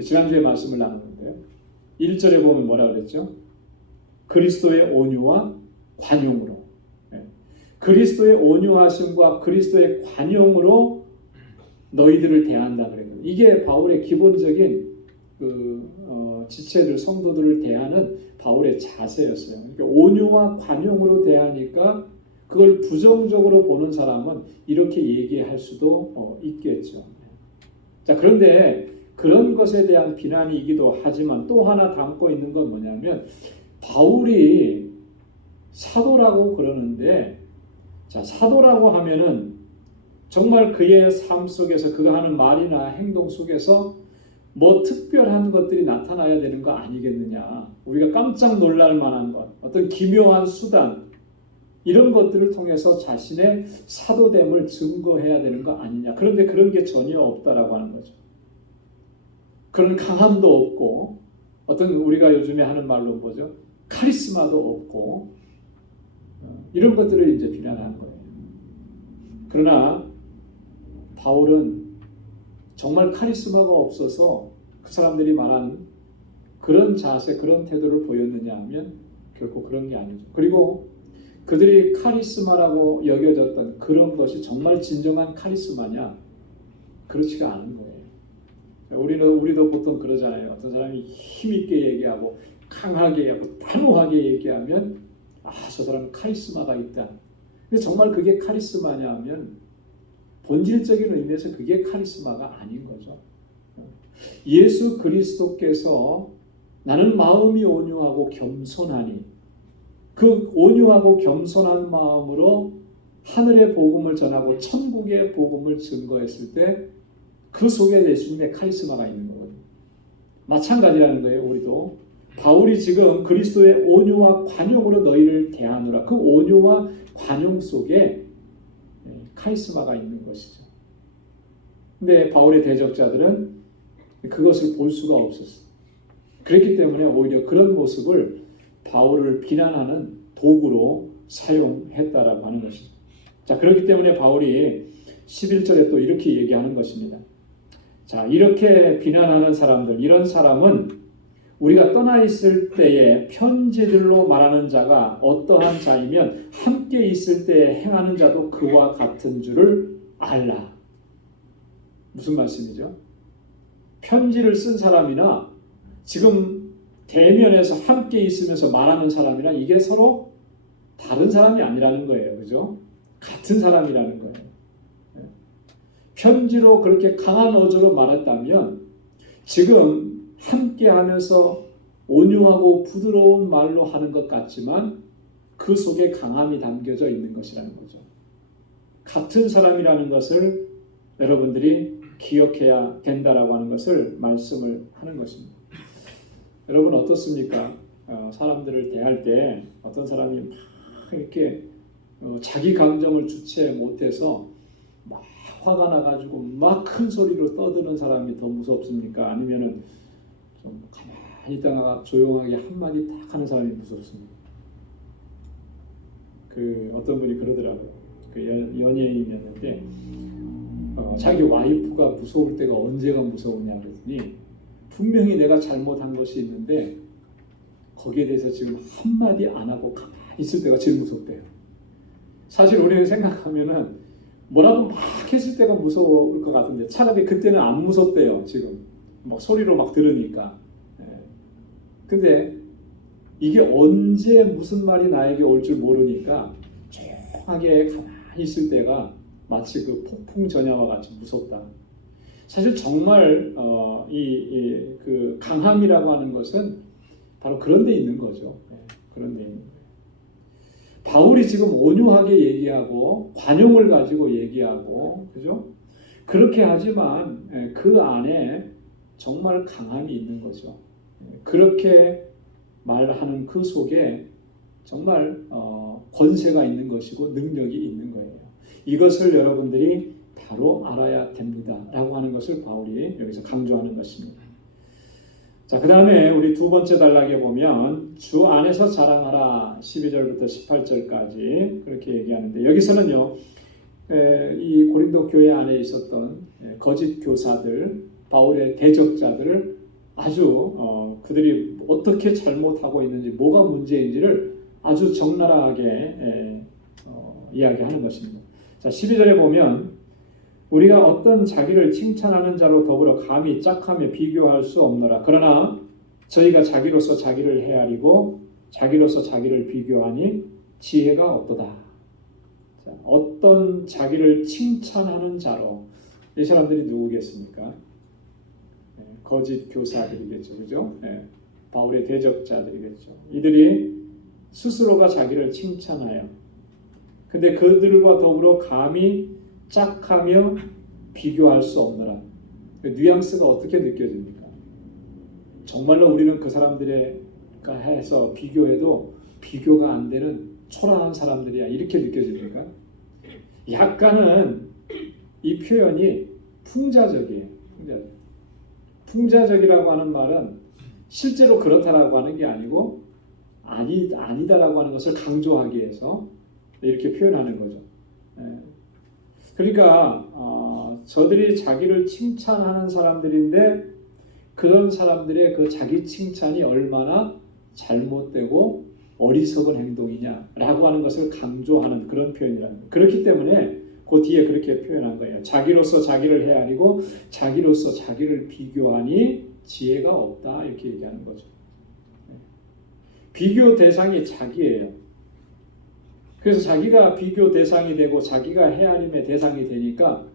지난주에 말씀을 나눴는데요. 1절에 보면 뭐라 그랬죠? 그리스도의 온유와 관용으로. 그리스도의 온유하심과 그리스도의 관용으로 너희들을 대한다 그랬거든요. 이게 바울의 기본적인 지체들, 성도들을 대하는 바울의 자세였어요. 그러니까 온유와 관용으로 대하니까 그걸 부정적으로 보는 사람은 이렇게 얘기할 수도 있겠죠. 자, 그런데 그런 것에 대한 비난이기도 하지만 또 하나 담고 있는 건 뭐냐면 바울이 사도라고 그러는데, 자, 사도라고 하면은 정말 그의 삶 속에서 그가 하는 말이나 행동 속에서 뭐 특별한 것들이 나타나야 되는 거 아니겠느냐. 우리가 깜짝 놀랄 만한 것, 어떤 기묘한 수단, 이런 것들을 통해서 자신의 사도됨을 증거해야 되는 거 아니냐. 그런데 그런 게 전혀 없다라고 하는 거죠. 그런 강함도 없고, 어떤 우리가 요즘에 하는 말로 뭐죠? 카리스마도 없고, 이런 것들을 이제 비난하는 거예요. 그러나 바울은 정말 카리스마가 없어서 그 사람들이 말하는 그런 자세, 그런 태도를 보였느냐 하면 결코 그런 게 아니죠. 그리고 그들이 카리스마라고 여겨졌던 그런 것이 정말 진정한 카리스마냐? 그렇지가 않은 거예요. 우리도 보통 그러잖아요. 어떤 사람이 힘있게 얘기하고 강하게 얘기하고 단호하게 얘기하면 저 사람은 카리스마가 있다. 근데 정말 그게 카리스마냐 하면 본질적인 의미에서 그게 카리스마가 아닌 거죠. 예수 그리스도께서 나는 마음이 온유하고 겸손하니, 그 온유하고 겸손한 마음으로 하늘의 복음을 전하고 천국의 복음을 증거했을 때 그 속에 예수님의 카리스마가 있는 거거든요. 마찬가지라는 거예요. 우리도 바울이 지금 그리스도의 온유와 관용으로 너희를 대하노라. 그 온유와 관용 속에 카리스마가 있는 것이죠. 근데 바울의 대적자들은 그것을 볼 수가 없었어요. 그렇기 때문에 오히려 그런 모습을 바울을 비난하는 도구로 사용했다라고 하는 것입니다. 자, 그렇기 때문에 바울이 11절에 또 이렇게 얘기하는 것입니다. 자, 이렇게 비난하는 사람들, 이런 사람은 우리가 떠나 있을 때에 편지들로 말하는 자가 어떠한 자이면 함께 있을 때에 행하는 자도 그와 같은 줄을 알라. 무슨 말씀이죠? 편지를 쓴 사람이나 지금 대면에서 함께 있으면서 말하는 사람이나 이게 서로 다른 사람이 아니라는 거예요. 그죠? 같은 사람이라는 거예요. 편지로 그렇게 강한 어조로 말했다면 지금 함께 하면서 온유하고 부드러운 말로 하는 것 같지만 그 속에 강함이 담겨져 있는 것이라는 거죠. 같은 사람이라는 것을 여러분들이 기억해야 된다라고 하는 것을 말씀을 하는 것입니다. 여러분 어떻습니까? 사람들을 대할 때 어떤 사람이 막 이렇게 자기 감정을 주체 못해서 막 화가 나가지고 막 큰 소리로 떠드는 사람이 더 무섭습니까? 아니면은 좀 가만히 있다가 조용하게 한마디 딱 하는 사람이 무섭습니까? 어떤 분이 그러더라고요. 연예인이었는데 자기 와이프가 무서울 때가 언제가 무서우냐 그랬더니 분명히 내가 잘못한 것이 있는데 거기에 대해서 지금 한마디 안 하고 가만히 있을 때가 제일 무섭대요. 사실 우리는 생각하면은 뭐라고 막 했을 때가 무서울 것 같은데 차라리 그때는 안 무섭대요. 지금 막 소리로 막 들으니까. 근데 이게 언제 무슨 말이 나에게 올 줄 모르니까 조용하게 가만히 있을 때가 마치 그 폭풍 전야와 같이 무섭다. 사실 정말 그 강함이라고 하는 것은 바로 그런 데 있는 거죠. 그런 데 있는 거예요. 바울이 지금 온유하게 얘기하고 관용을 가지고 얘기하고, 그죠? 그렇게 하지만 그 안에 정말 강함이 있는 거죠. 그렇게 말하는 그 속에 정말 권세가 있는 것이고 능력이 있는 거예요. 이것을 여러분들이 바로 알아야 됩니다라고 하는 것을 바울이 여기서 강조하는 것입니다. 자, 그 다음에 우리 두 번째 단락에 보면 주 안에서 자랑하라 12절부터 18절까지 그렇게 얘기하는데, 여기서는요 이 고린도 교회 안에 있었던 거짓 교사들, 바울의 대적자들을 아주 그들이 어떻게 잘못하고 있는지, 뭐가 문제인지를 아주 적나라하게 이야기하는 것입니다. 자, 12절에 보면 우리가 어떤 자기를 칭찬하는 자로 더불어 감히 짝하며 비교할 수 없노라. 그러나 저희가 자기로서 자기를 헤아리고 자기로서 자기를 비교하니 지혜가 없도다. 자, 어떤 자기를 칭찬하는 자로, 이 사람들이 누구겠습니까? 거짓 교사들이겠죠, 그죠? 바울의 대적자들이겠죠. 이들이 스스로가 자기를 칭찬하여, 근데 그들과 더불어 감히 짝하며 비교할 수 없노라. 뉘앙스가 어떻게 느껴집니까? 정말로 우리는 그 사람들과 해서 비교해도 비교가 안 되는 초라한 사람들이야, 이렇게 느껴집니까? 약간은 이 표현이 풍자적이에요. 풍자적이라고 하는 말은 실제로 그렇다라고 하는 게 아니고 아니다라고 하는 것을 강조하기 위해서 이렇게 표현하는 거죠. 그러니까 저들이 자기를 칭찬하는 사람들인데 그런 사람들의 그 자기 칭찬이 얼마나 잘못되고 어리석은 행동이냐라고 하는 것을 강조하는 그런 표현이라는 거예요. 그렇기 때문에 그 뒤에 그렇게 표현한 거예요. 자기로서 자기를 헤아리고 자기로서 자기를 비교하니 지혜가 없다, 이렇게 얘기하는 거죠. 비교 대상이 자기예요. 그래서 자기가 비교 대상이 되고 자기가 헤아림의 대상이 되니까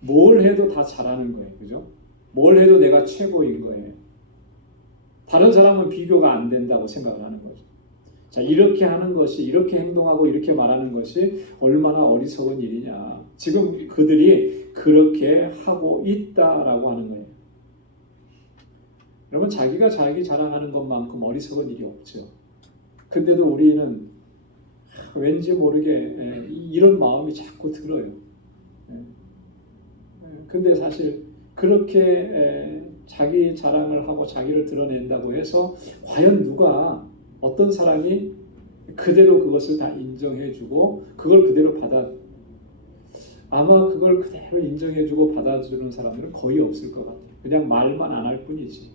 뭘 해도 다 잘하는 거예요. 그죠? 뭘 해도 내가 최고인 거예요. 다른 사람은 비교가 안 된다고 생각을 하는 거죠. 자, 이렇게 하는 것이, 이렇게 행동하고 이렇게 말하는 것이 얼마나 어리석은 일이냐. 지금 그들이 그렇게 하고 있다라고 하는 거예요. 여러분, 자기가 자기 자랑하는 것만큼 어리석은 일이 없죠. 근데도 우리는 왠지 모르게 이런 마음이 자꾸 들어요. 근데 사실 그렇게 자기 자랑을 하고 자기를 드러낸다고 해서 과연 누가, 어떤 사람이 그대로 그것을 다 인정해주고 그걸 그대로 아마 그걸 그대로 인정해주고 받아주는 사람들은 거의 없을 것 같아요. 그냥 말만 안 할 뿐이지.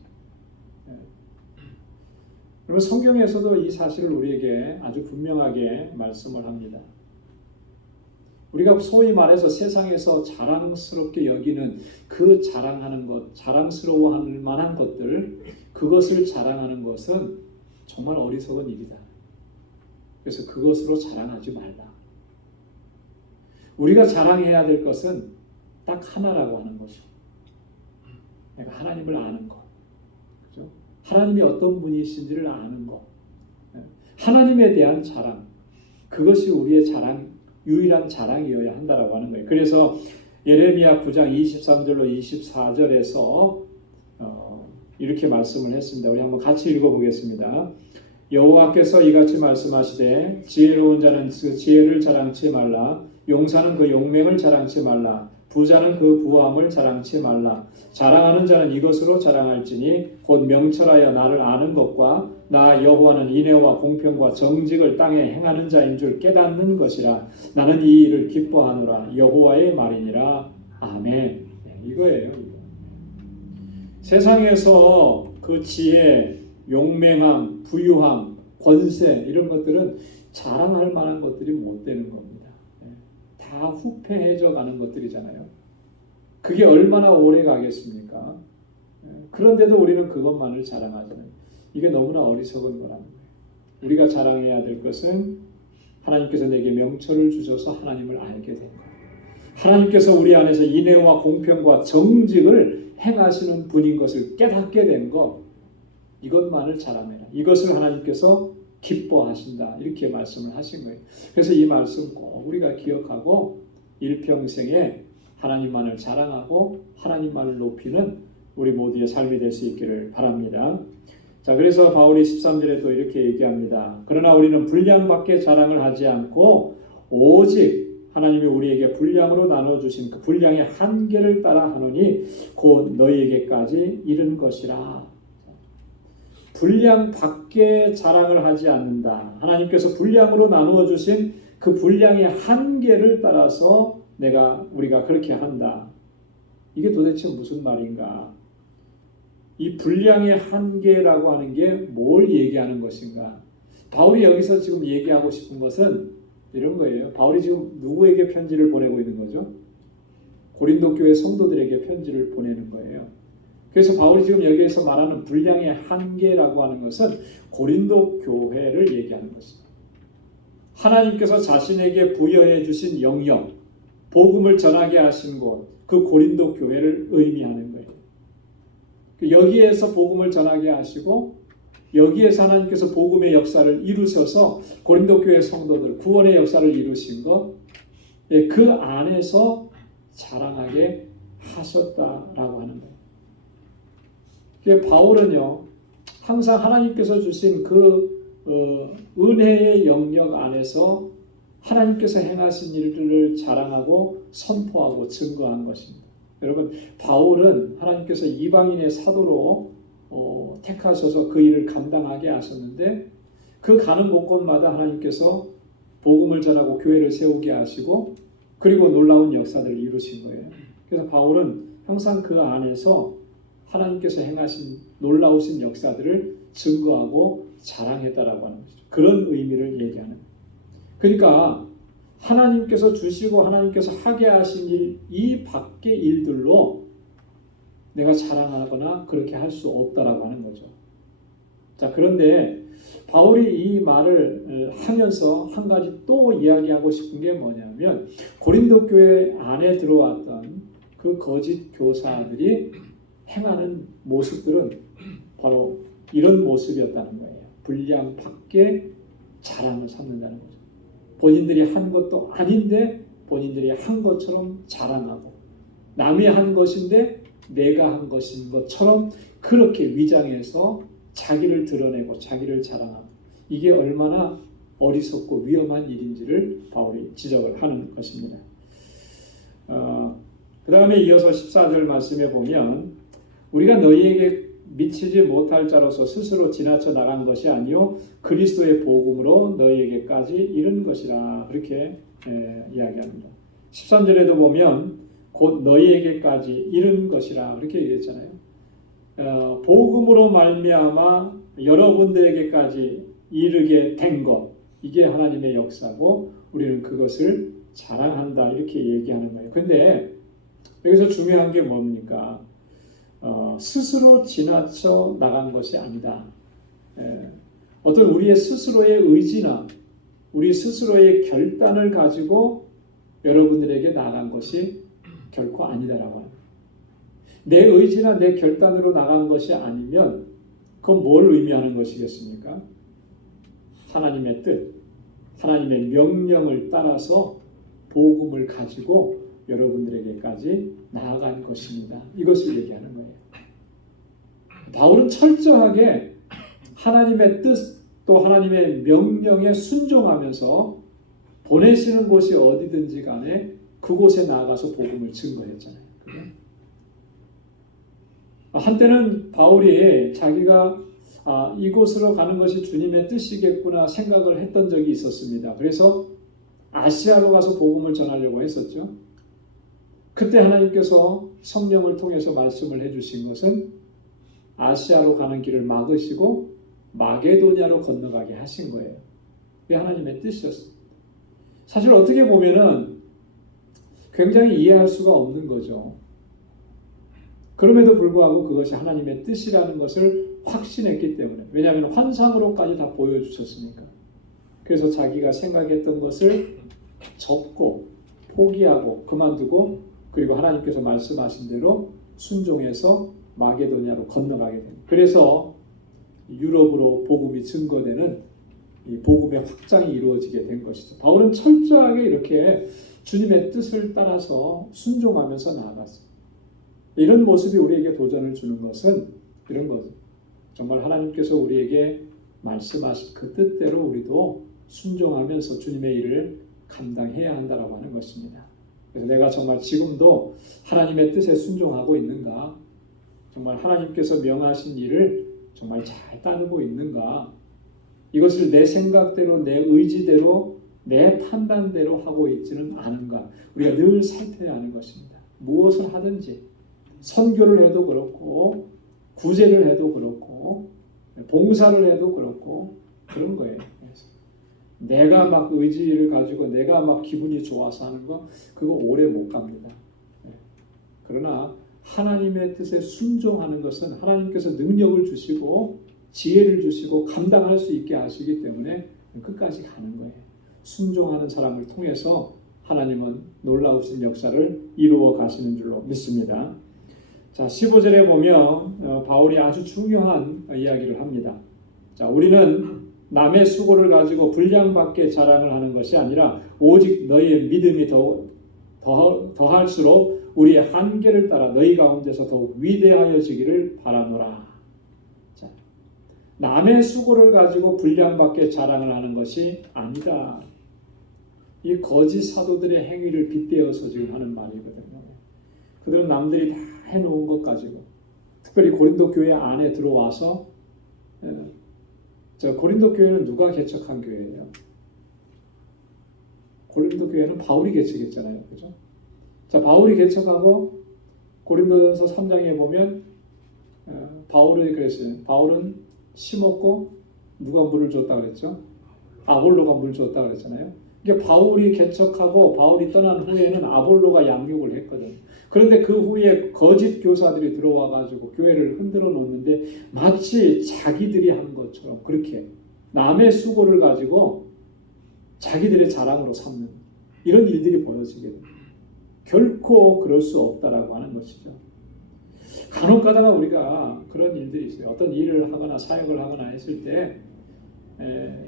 그러면 성경에서도 이 사실을 우리에게 아주 분명하게 말씀을 합니다. 우리가 소위 말해서 세상에서 자랑스럽게 여기는 그 자랑하는 것, 자랑스러워할 만한 것들, 그것을 자랑하는 것은 정말 어리석은 일이다. 그래서 그것으로 자랑하지 말라. 우리가 자랑해야 될 것은 딱 하나라고 하는 것이고, 내가 하나님을 아는 것, 그죠? 하나님이 어떤 분이신지를 아는 것, 하나님에 대한 자랑, 그것이 우리의 자랑, 유일한 자랑이어야 한다라고 하는 거예요. 그래서 예레미야 9장 23절로 24절에서 이렇게 말씀을 했습니다. 우리 한번 같이 읽어보겠습니다. 여호와께서 이같이 말씀하시되 지혜로운 자는 그 지혜를 자랑치 말라. 용사는 그 용맹을 자랑치 말라. 부자는 그 부함을 자랑치 말라. 자랑하는 자는 이것으로 자랑할지니 곧 명철하여 나를 아는 것과 나 여호와는 인애와 공평과 정직을 땅에 행하는 자인 줄 깨닫는 것이라. 나는 이 일을 기뻐하노라. 여호와의 말이니라. 아멘. 이거예요. 세상에서 그 지혜, 용맹함, 부유함, 권세, 이런 것들은 자랑할 만한 것들이 못 되는 겁니다. 다 후패해져 가는 것들이잖아요. 그게 얼마나 오래 가겠습니까? 그런데도 우리는 그것만을 자랑하잖아요. 이게 너무나 어리석은 거라는 거예요. 우리가 자랑해야 될 것은 하나님께서 내게 명철을 주셔서 하나님을 알게 된 거예요. 하나님께서 우리 안에서 인애와 공평과 정직을 행하시는 분인 것을 깨닫게 된 것, 이것만을 자랑해라. 이것을 하나님께서 기뻐하신다. 이렇게 말씀을 하신 거예요. 그래서 이 말씀 꼭 우리가 기억하고 일평생에 하나님만을 자랑하고 하나님만을 높이는 우리 모두의 삶이 될 수 있기를 바랍니다. 자, 그래서 바울이 13절에 또 이렇게 얘기합니다. 그러나 우리는 분량밖에 자랑을 하지 않고 오직 하나님이 우리에게 분량으로 나눠주신 그 분량의 한계를 따라 하노니 곧 너희에게까지 이른 것이라. 분량 밖에 자랑을 하지 않는다. 하나님께서 분량으로 나누어 주신 그 분량의 한계를 따라서 우리가 그렇게 한다. 이게 도대체 무슨 말인가? 이 분량의 한계라고 하는 게 뭘 얘기하는 것인가? 바울이 여기서 지금 얘기하고 싶은 것은 이런 거예요. 바울이 지금 누구에게 편지를 보내고 있는 거죠? 고린도 교회 성도들에게 편지를 보내는 거예요. 그래서 바울이 지금 여기에서 말하는 분량의 한계라고 하는 것은 고린도 교회를 얘기하는 것입니다. 하나님께서 자신에게 부여해 주신 영역, 복음을 전하게 하신 곳, 그 고린도 교회를 의미하는 거예요. 여기에서 복음을 전하게 하시고 여기에서 하나님께서 복음의 역사를 이루셔서 고린도 교회 성도들 구원의 역사를 이루신 것, 그 안에서 자랑하게 하셨다라고 하는 거예요. 바울은요, 항상 하나님께서 주신 그 은혜의 영역 안에서 하나님께서 행하신 일들을 자랑하고 선포하고 증거한 것입니다. 여러분, 바울은 하나님께서 이방인의 사도로 택하셔서 그 일을 감당하게 하셨는데 그 가는 곳곳마다 하나님께서 복음을 전하고 교회를 세우게 하시고 그리고 놀라운 역사들을 이루신 거예요. 그래서 바울은 항상 그 안에서 하나님께서 행하신 놀라우신 역사들을 증거하고 자랑했다라고 하는 것이죠. 그런 의미를 얘기하는 거예요. 그러니까 하나님께서 주시고 하나님께서 하게 하신 일, 이 밖의 일들로 내가 자랑하거나 그렇게 할 수 없다라고 하는 거죠. 자, 그런데 바울이 이 말을 하면서 한 가지 또 이야기하고 싶은 게 뭐냐면 고린도 교회 안에 들어왔던 그 거짓 교사들이 행하는 모습들은 바로 이런 모습이었다는 거예요. 분량 밖에 자랑을 삼는다는 거죠. 본인들이 한 것도 아닌데 본인들이 한 것처럼 자랑하고 남이 한 것인데 내가 한 것인 것처럼 그렇게 위장해서 자기를 드러내고 자기를 자랑하고 이게 얼마나 어리석고 위험한 일인지를 바울이 지적을 하는 것입니다. 그 다음에 이어서 14절 말씀에 보면 우리가 너희에게 미치지 못할 자로서 스스로 지나쳐 나간 것이 아니요 그리스도의 복음으로 너희에게까지 이른 것이라 그렇게 이야기합니다. 13절에도 보면 곧 너희에게까지 이른 것이라 그렇게 얘기했잖아요. 복음으로 말미암아 여러분들에게까지 이르게 된 것, 이게 하나님의 역사고 우리는 그것을 자랑한다 이렇게 얘기하는 거예요. 근데 여기서 중요한 게 뭡니까? 스스로 지나쳐 나간 것이 아니다. 어떤 우리의 스스로의 의지나 우리 스스로의 결단을 가지고 여러분들에게 나간 것이 결코 아니다라고 합니다. 내 의지나 내 결단으로 나간 것이 아니면 그건 뭘 의미하는 것이겠습니까? 하나님의 뜻, 하나님의 명령을 따라서 복음을 가지고 여러분들에게까지 나아간 것입니다. 이것을 얘기하는 거예요. 바울은 철저하게 하나님의 뜻 또 하나님의 명령에 순종하면서 보내시는 곳이 어디든지 간에 그곳에 나아가서 복음을 증거했잖아요. 한때는 바울이 자기가 이곳으로 가는 것이 주님의 뜻이겠구나 생각을 했던 적이 있었습니다. 그래서 아시아로 가서 복음을 전하려고 했었죠. 그때 하나님께서 성령을 통해서 말씀을 해주신 것은 아시아로 가는 길을 막으시고 마게도냐로 건너가게 하신 거예요. 그게 하나님의 뜻이었어요. 사실 어떻게 보면은 굉장히 이해할 수가 없는 거죠. 그럼에도 불구하고 그것이 하나님의 뜻이라는 것을 확신했기 때문에, 왜냐하면 환상으로까지 다 보여주셨으니까. 그래서 자기가 생각했던 것을 접고 포기하고 그만두고 그리고 하나님께서 말씀하신 대로 순종해서 마게도냐로 건너가게 됩니다. 그래서 유럽으로 복음이 증거되는 이 복음의 확장이 이루어지게 된 것이죠. 바울은 철저하게 이렇게 주님의 뜻을 따라서 순종하면서 나아갔어요. 이런 모습이 우리에게 도전을 주는 것은 이런 거죠. 정말 하나님께서 우리에게 말씀하신 그 뜻대로 우리도 순종하면서 주님의 일을 감당해야 한다라고 하는 것입니다. 그래서 내가 정말 지금도 하나님의 뜻에 순종하고 있는가? 정말 하나님께서 명하신 일을 정말 잘 따르고 있는가? 이것을 내 생각대로, 내 의지대로, 내 판단대로 하고 있지는 않은가? 우리가 늘 살펴야 하는 것입니다. 무엇을 하든지 선교를 해도 그렇고 구제를 해도 그렇고 봉사를 해도 그렇고 그런 거예요. 내가 막 의지를 가지고 내가 막 기분이 좋아서 하는 거 그거 오래 못 갑니다. 그러나 하나님의 뜻에 순종하는 것은 하나님께서 능력을 주시고 지혜를 주시고 감당할 수 있게 하시기 때문에 끝까지 가는 거예요. 순종하는 사람을 통해서 하나님은 놀라우신 역사를 이루어 가시는 줄로 믿습니다. 자, 15절에 보면 바울이 아주 중요한 이야기를 합니다. 자, 우리는 남의 수고를 가지고 분량밖에 자랑을 하는 것이 아니라 오직 너희의 믿음이 더할수록 우리의 한계를 따라 너희 가운데서 더욱 위대하여지기를 바라노라. 자, 남의 수고를 가지고 분량밖에 자랑을 하는 것이 아니다. 이 거짓 사도들의 행위를 빗대어서 지금 하는 말이거든요. 그들은 남들이 다 해놓은 것 가지고, 특별히 고린도 교회 안에 들어와서, 고린도 교회는 누가 개척한 교회예요? 고린도 교회는 바울이 개척했잖아요, 그죠? 자, 바울이 개척하고 고린도전서 3장에 보면 바울이 그랬어요. 바울은 심었고 누가 물을 줬다 그랬죠? 아볼로가 물 줬다 그랬잖아요. 이게 바울이 개척하고 바울이 떠난 후에는 아볼로가 양육을 했거든. 그런데 그 후에 거짓 교사들이 들어와 가지고 교회를 흔들어 놓는데 마치 자기들이 한 것처럼 그렇게 남의 수고를 가지고 자기들의 자랑으로 삼는 이런 일들이 벌어지게 됩니다. 결코 그럴 수 없다라고 하는 것이죠. 간혹 가다가 우리가 그런 일들이 있어요. 어떤 일을 하거나 사역을 하거나 했을 때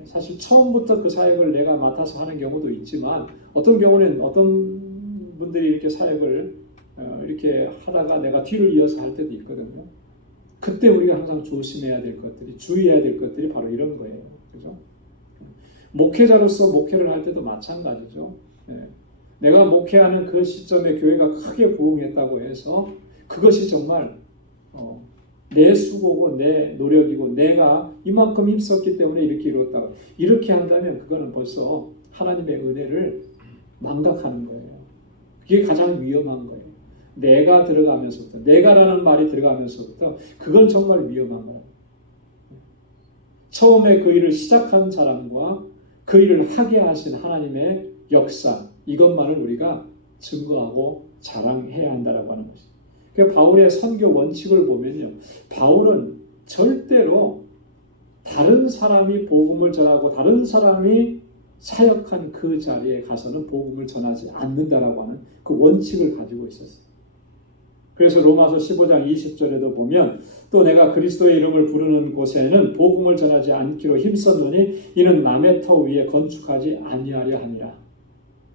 사실 처음부터 그 사역을 내가 맡아서 하는 경우도 있지만 어떤 경우는 어떤 분들이 이렇게 사역을 이렇게 하다가 내가 뒤를 이어서 할 때도 있거든요. 그때 우리가 항상 조심해야 될 것들이 주의해야 될 것들이 바로 이런 거예요. 그죠? 목회자로서 목회를 할 때도 마찬가지죠. 내가 목회하는 그 시점에 교회가 크게 부흥했다고 해서 그것이 정말 내 수고고 내 노력이고 내가 이만큼 힘썼기 때문에 이렇게 이루었다. 이렇게 한다면 그거는 벌써 하나님의 은혜를 망각하는 거예요. 그게 가장 위험한 거예요. 내가 들어가면서부터 내가라는 말이 들어가면서부터 그건 정말 위험한 거예요. 처음에 그 일을 시작한 사람과 그 일을 하게 하신 하나님의 역사 이것만을 우리가 증거하고 자랑해야 한다라고 하는 것이죠. 그 바울의 선교 원칙을 보면요, 바울은 절대로 다른 사람이 복음을 전하고 다른 사람이 사역한 그 자리에 가서는 복음을 전하지 않는다라고 하는 그 원칙을 가지고 있었어요. 그래서 로마서 15장 20절에도 보면 또 내가 그리스도의 이름을 부르는 곳에는 복음을 전하지 않기로 힘썼노니 이는 남의 터 위에 건축하지 아니하려 함이라.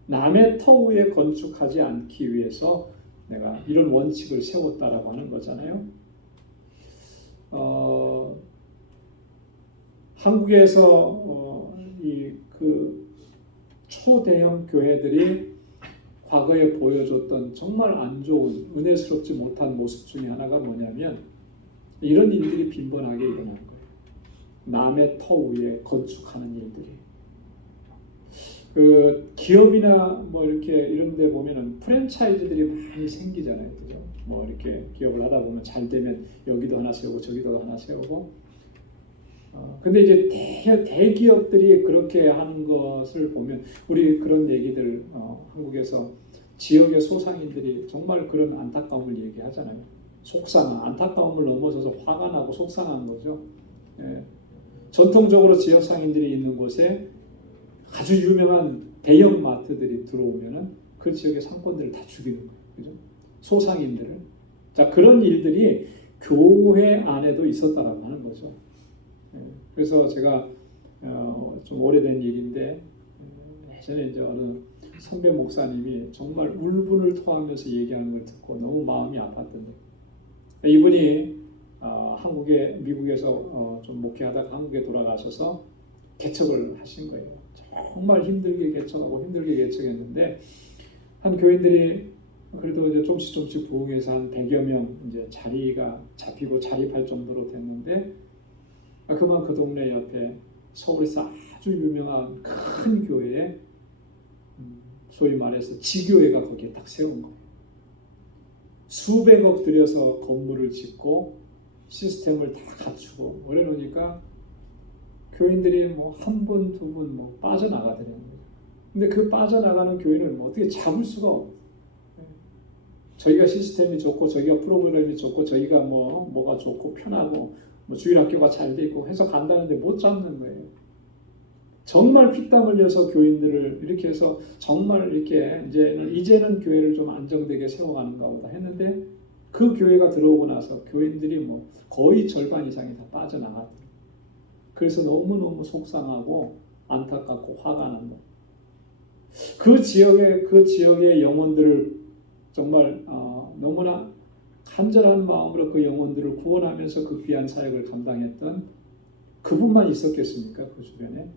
남의 터 위에 건축하지 않기 위해서 내가 이런 원칙을 세웠다라고 하는 거잖아요. 한국에서 그 초대형 교회들이 과거에 보여줬던 정말 안 좋은 은혜스럽지 못한 모습 중에 하나가 뭐냐면 이런 일들이 빈번하게 일어난 거예요. 남의 터 위에 건축하는 일들이. 그 기업이나 뭐 이렇게 이런 데 보면은 프랜차이즈들이 많이 생기잖아요. 그죠? 뭐 이렇게 기업을 하다 보면 잘 되면 여기도 하나 세우고 저기도 하나 세우고. 근데 이제 대기업들이 그렇게 하는 것을 보면 우리 그런 얘기들 한국에서 지역의 소상인들이 정말 그런 안타까움을 얘기하잖아요. 속상한 안타까움을 넘어서서 화가 나고 속상한 거죠. 전통적으로 지역 상인들이 있는 곳에 아주 유명한 대형 마트들이 들어오면은 그 지역의 상권들을 다 죽이는 거예요. 그죠? 소상인들을. 자, 그런 일들이 교회 안에도 있었다라고 하는 거죠. 그래서 제가 좀 오래된 일인데 예전에 이제 어느 선배 목사님이 정말 울분을 토하면서 얘기하는 걸 듣고 너무 마음이 아팠던데 이분이 미국에서 좀 목회하다가 한국에 돌아가셔서 개척을 하신 거예요. 정말 힘들게 개척하고 힘들게 개척했는데 한 교인들이 그래도 이제 조금씩 부흥해서 한 100여 명 이제 자리가 잡히고 자립할 정도로 됐는데 그만 그 동네 옆에 서울에서 아주 유명한 큰 교회에 소위 말해서 지교회가 거기에 딱 세운 거예요. 수백억 들여서 건물을 짓고 시스템을 다 갖추고 그래 놓으니까 교인들이 뭐 한 분, 두 분 뭐 빠져나가더라는 거예요. 근데 그 빠져나가는 교인을 뭐 어떻게 잡을 수가 없어요. 저희가 시스템이 좋고 저희가 프로그램이 좋고 저희가 뭐가 좋고 편하고 뭐 주일학교가 잘 돼 있고 해서 간다는데 못 잡는 거예요. 정말 피땀 흘려서 교인들을 이렇게 해서 정말 이렇게 이제는 교회를 좀 안정되게 세워가는가 보다 했는데 그 교회가 들어오고 나서 교인들이 뭐 거의 절반 이상이 다 빠져나갔더라고요. 그래서 너무너무 속상하고 안타깝고 화가 난 거예요. 그 지역의 영혼들을 정말 너무나 간절한 마음으로 그 영혼들을 구원하면서 그 귀한 사역을 감당했던 그분만 있었겠습니까? 그 주변에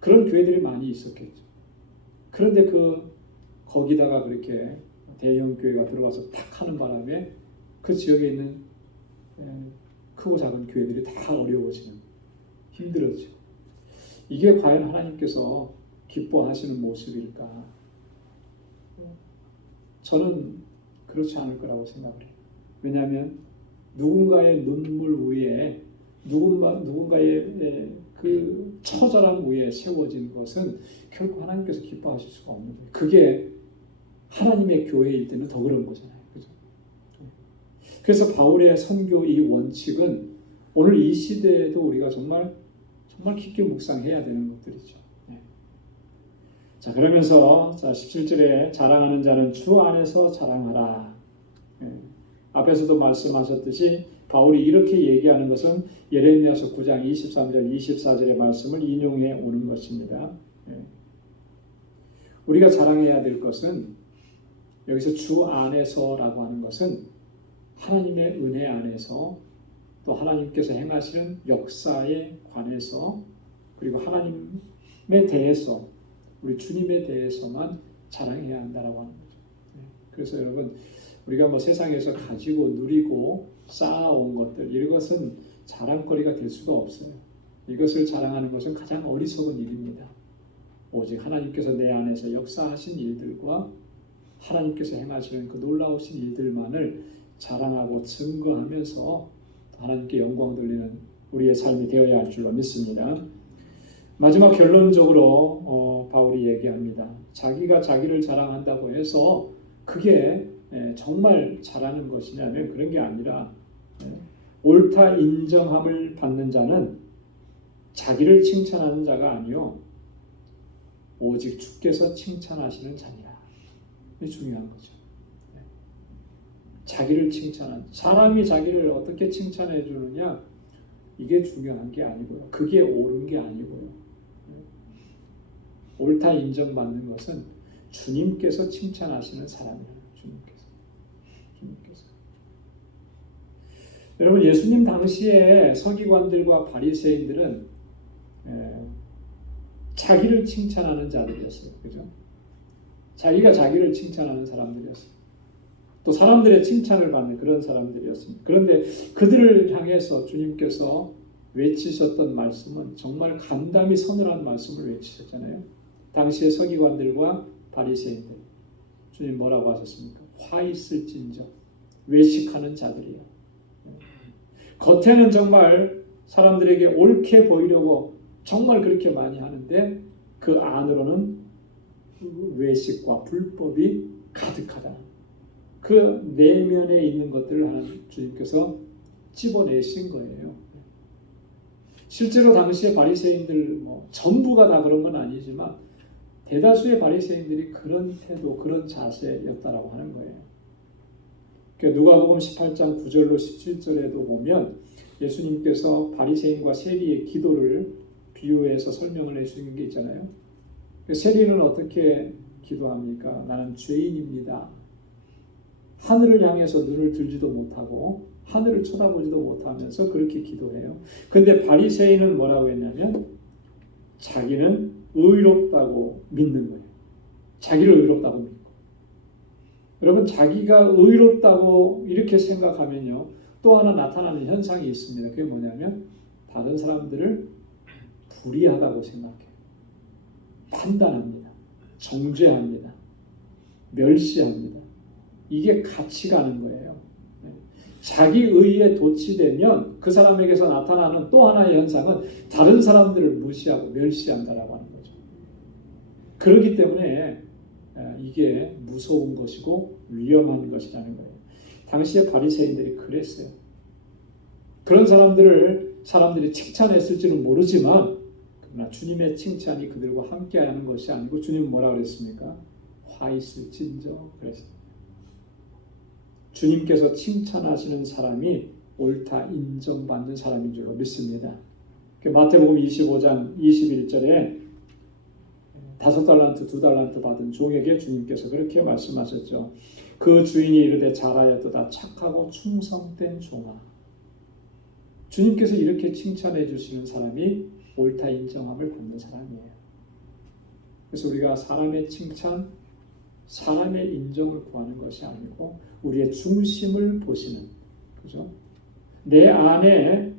그런 교회들이 많이 있었겠죠. 그런데 거기다가 그렇게 대형 교회가 들어와서 탁 하는 바람에 그 지역에 있는 크고 작은 교회들이 다 어려워지는, 힘들어지고, 이게 과연 하나님께서 기뻐하시는 모습일까? 저는 그렇지 않을 거라고 생각을 해요. 왜냐하면 누군가의 눈물 위에 누군가의 그 처절함 위에 세워진 것은 결코 하나님께서 기뻐하실 수가 없는 거예요. 그게 하나님의 교회일 때는 더 그런 거잖아요. 그죠? 그래서 바울의 선교 이 원칙은 오늘 이 시대에도 우리가 정말 깊게 묵상해야 되는 것들이죠. 자, 그러면서 17절에 자랑하는 자는 주 안에서 자랑하라. 앞에서도 말씀하셨듯이 바울이 이렇게 얘기하는 것은 예레미야서 9장 23절 24절의 말씀을 인용해 오는 것입니다. 우리가 자랑해야 될 것은 여기서 주 안에서라고 하는 것은 하나님의 은혜 안에서 또 하나님께서 행하시는 역사에 관해서 그리고 하나님에 대해서 우리 주님에 대해서만 자랑해야 한다라고 하는 거죠. 그래서 여러분 우리가 뭐 세상에서 가지고 누리고 쌓아온 것들 이것은 자랑거리가 될 수가 없어요. 이것을 자랑하는 것은 가장 어리석은 일입니다. 오직 하나님께서 내 안에서 역사하신 일들과 하나님께서 행하시는 그 놀라우신 일들만을 자랑하고 증거하면서 하나님께 영광 돌리는 우리의 삶이 되어야 할 줄로 믿습니다. 마지막 결론적으로 바울이 얘기합니다. 자기가 자기를 자랑한다고 해서 그게 정말 잘하는 것이냐면 그런 게 아니라 옳다 인정함을 받는 자는 자기를 칭찬하는 자가 아니요 오직 주께서 칭찬하시는 자니라. 이게 중요한 거죠. 자기를 칭찬하는 사람이 자기를 어떻게 칭찬해 주느냐 이게 중요한 게 아니고요. 그게 옳은 게 아니고요. 옳다 인정받는 것은 주님께서 칭찬하시는 사람이라는 주님께서. 여러분 예수님 당시에 서기관들과 바리새인들은 자기를 칭찬하는 자들이었어요. 그죠? 자기가 자기를 칭찬하는 사람들이었어요. 또 사람들의 칭찬을 받는 그런 사람들이었습니다. 그런데 그들을 향해서 주님께서 외치셨던 말씀은 정말 간담이 서늘한 말씀을 외치셨잖아요. 당시의 서기관들과 바리새인들 주님 뭐라고 하셨습니까? 화 있을진저 외식하는 자들이요. 겉에는 정말 사람들에게 옳게 보이려고 정말 그렇게 많이 하는데 그 안으로는 외식과 불법이 가득하다. 그 내면에 있는 것들을 하나님 주님께서 집어내신 거예요. 실제로 당시의 바리새인들 전부가 다 그런 건 아니지만 대다수의 바리새인들이 그런 태도, 그런 자세였다라고 하는 거예요. 그러니까 누가복음 18장 9절로 17절에도 보면 예수님께서 바리새인과 세리의 기도를 비유해서 설명을 해주는 게 있잖아요. 세리는 어떻게 기도합니까? 나는 죄인입니다. 하늘을 향해서 눈을 들지도 못하고 하늘을 쳐다보지도 못하면서 그렇게 기도해요. 근데 바리새인은 뭐라고 했냐면 자기는 의롭다고 믿는 거예요. 자기를 의롭다고 믿고. 여러분, 자기가 의롭다고 이렇게 생각하면요, 또 하나 나타나는 현상이 있습니다. 그게 뭐냐면 다른 사람들을 불의하다고 생각해요. 판단합니다. 정죄합니다. 멸시합니다. 이게 같이 가는 거예요. 자기 의에 도취되면 그 사람에게서 나타나는 또 하나의 현상은 다른 사람들을 무시하고 멸시한다라고 하는 거죠. 그렇기 때문에 이게 무서운 것이고 위험한 것이라는 거예요. 당시에 바리새인들이 그랬어요. 그런 사람들이 칭찬했을지는 모르지만 그러나 주님의 칭찬이 그들과 함께하는 것이 아니고 주님은 뭐라 그랬습니까? 화 있을진저 그랬습니다. 주님께서 칭찬하시는 사람이 옳다 인정받는 사람인 줄로 믿습니다. 마태복음 25장 21절에 5달란트 2달란트 받은 종에게 주님께서 그렇게 말씀하셨죠. 그 주인이 이르되 잘하였도다 착하고 충성된 종아. 주님께서 이렇게 칭찬해 주시는 사람이 옳다 인정함을 받는 사람이에요. 그래서 우리가 사람의 칭찬, 사람의 인정을 구하는 것이 아니고 우리의 중심을 보시는, 그죠? 내 안에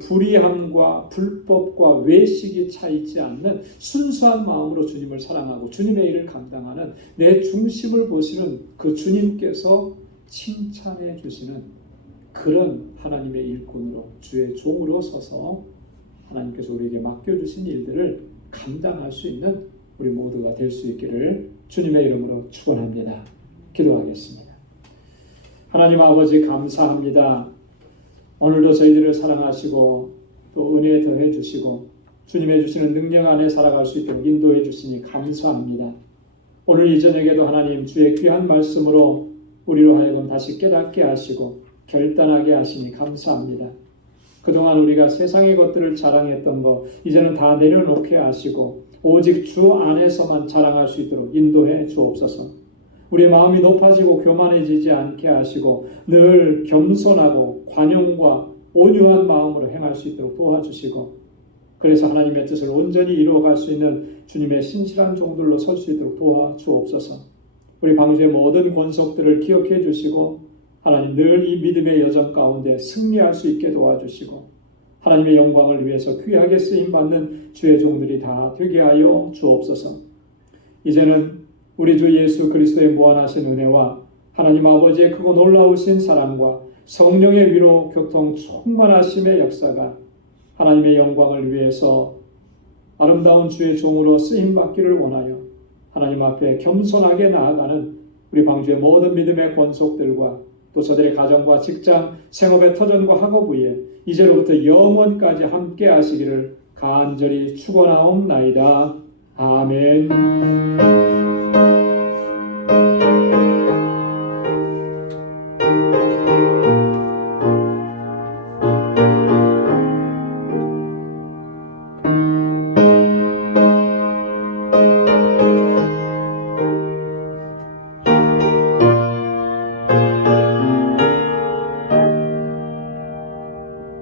불의함과 불법과 외식이 차 있지 않는 순수한 마음으로 주님을 사랑하고 주님의 일을 감당하는 내 중심을 보시는 그 주님께서 칭찬해 주시는 그런 하나님의 일꾼으로 주의 종으로 서서 하나님께서 우리에게 맡겨주신 일들을 감당할 수 있는 우리 모두가 될 수 있기를 주님의 이름으로 축원합니다. 기도하겠습니다. 하나님 아버지 감사합니다. 오늘도 저희들을 사랑하시고 또 은혜 더해 주시고 주님의 주시는 능력 안에 살아갈 수 있도록 인도해 주시니 감사합니다. 오늘 이 저녁에도 하나님 주의 귀한 말씀으로 우리로 하여금 다시 깨닫게 하시고 결단하게 하시니 감사합니다. 그동안 우리가 세상의 것들을 자랑했던 것 이제는 다 내려놓게 하시고 오직 주 안에서만 자랑할 수 있도록 인도해 주옵소서. 우리의 마음이 높아지고 교만해지지 않게 하시고 늘 겸손하고 관용과 온유한 마음으로 행할 수 있도록 도와주시고 그래서 하나님의 뜻을 온전히 이루어갈 수 있는 주님의 신실한 종들로 설 수 있도록 도와주옵소서. 우리 방주의 모든 권속들을 기억해 주시고 하나님 늘 이 믿음의 여정 가운데 승리할 수 있게 도와주시고 하나님의 영광을 위해서 귀하게 쓰임받는 주의 종들이 다 되게 하여 주옵소서. 이제는 우리 주 예수 그리스도의 무한하신 은혜와 하나님 아버지의 크고 놀라우신 사랑과 성령의 위로 교통 충만하심의 역사가 하나님의 영광을 위해서 아름다운 주의 종으로 쓰임받기를 원하여 하나님 앞에 겸손하게 나아가는 우리 방주의 모든 믿음의 권속들과 또 저들의 가정과 직장, 생업의 터전과 학업 위에 이제로부터 영원까지 함께 하시기를 간절히 축원하옵나이다. 아멘.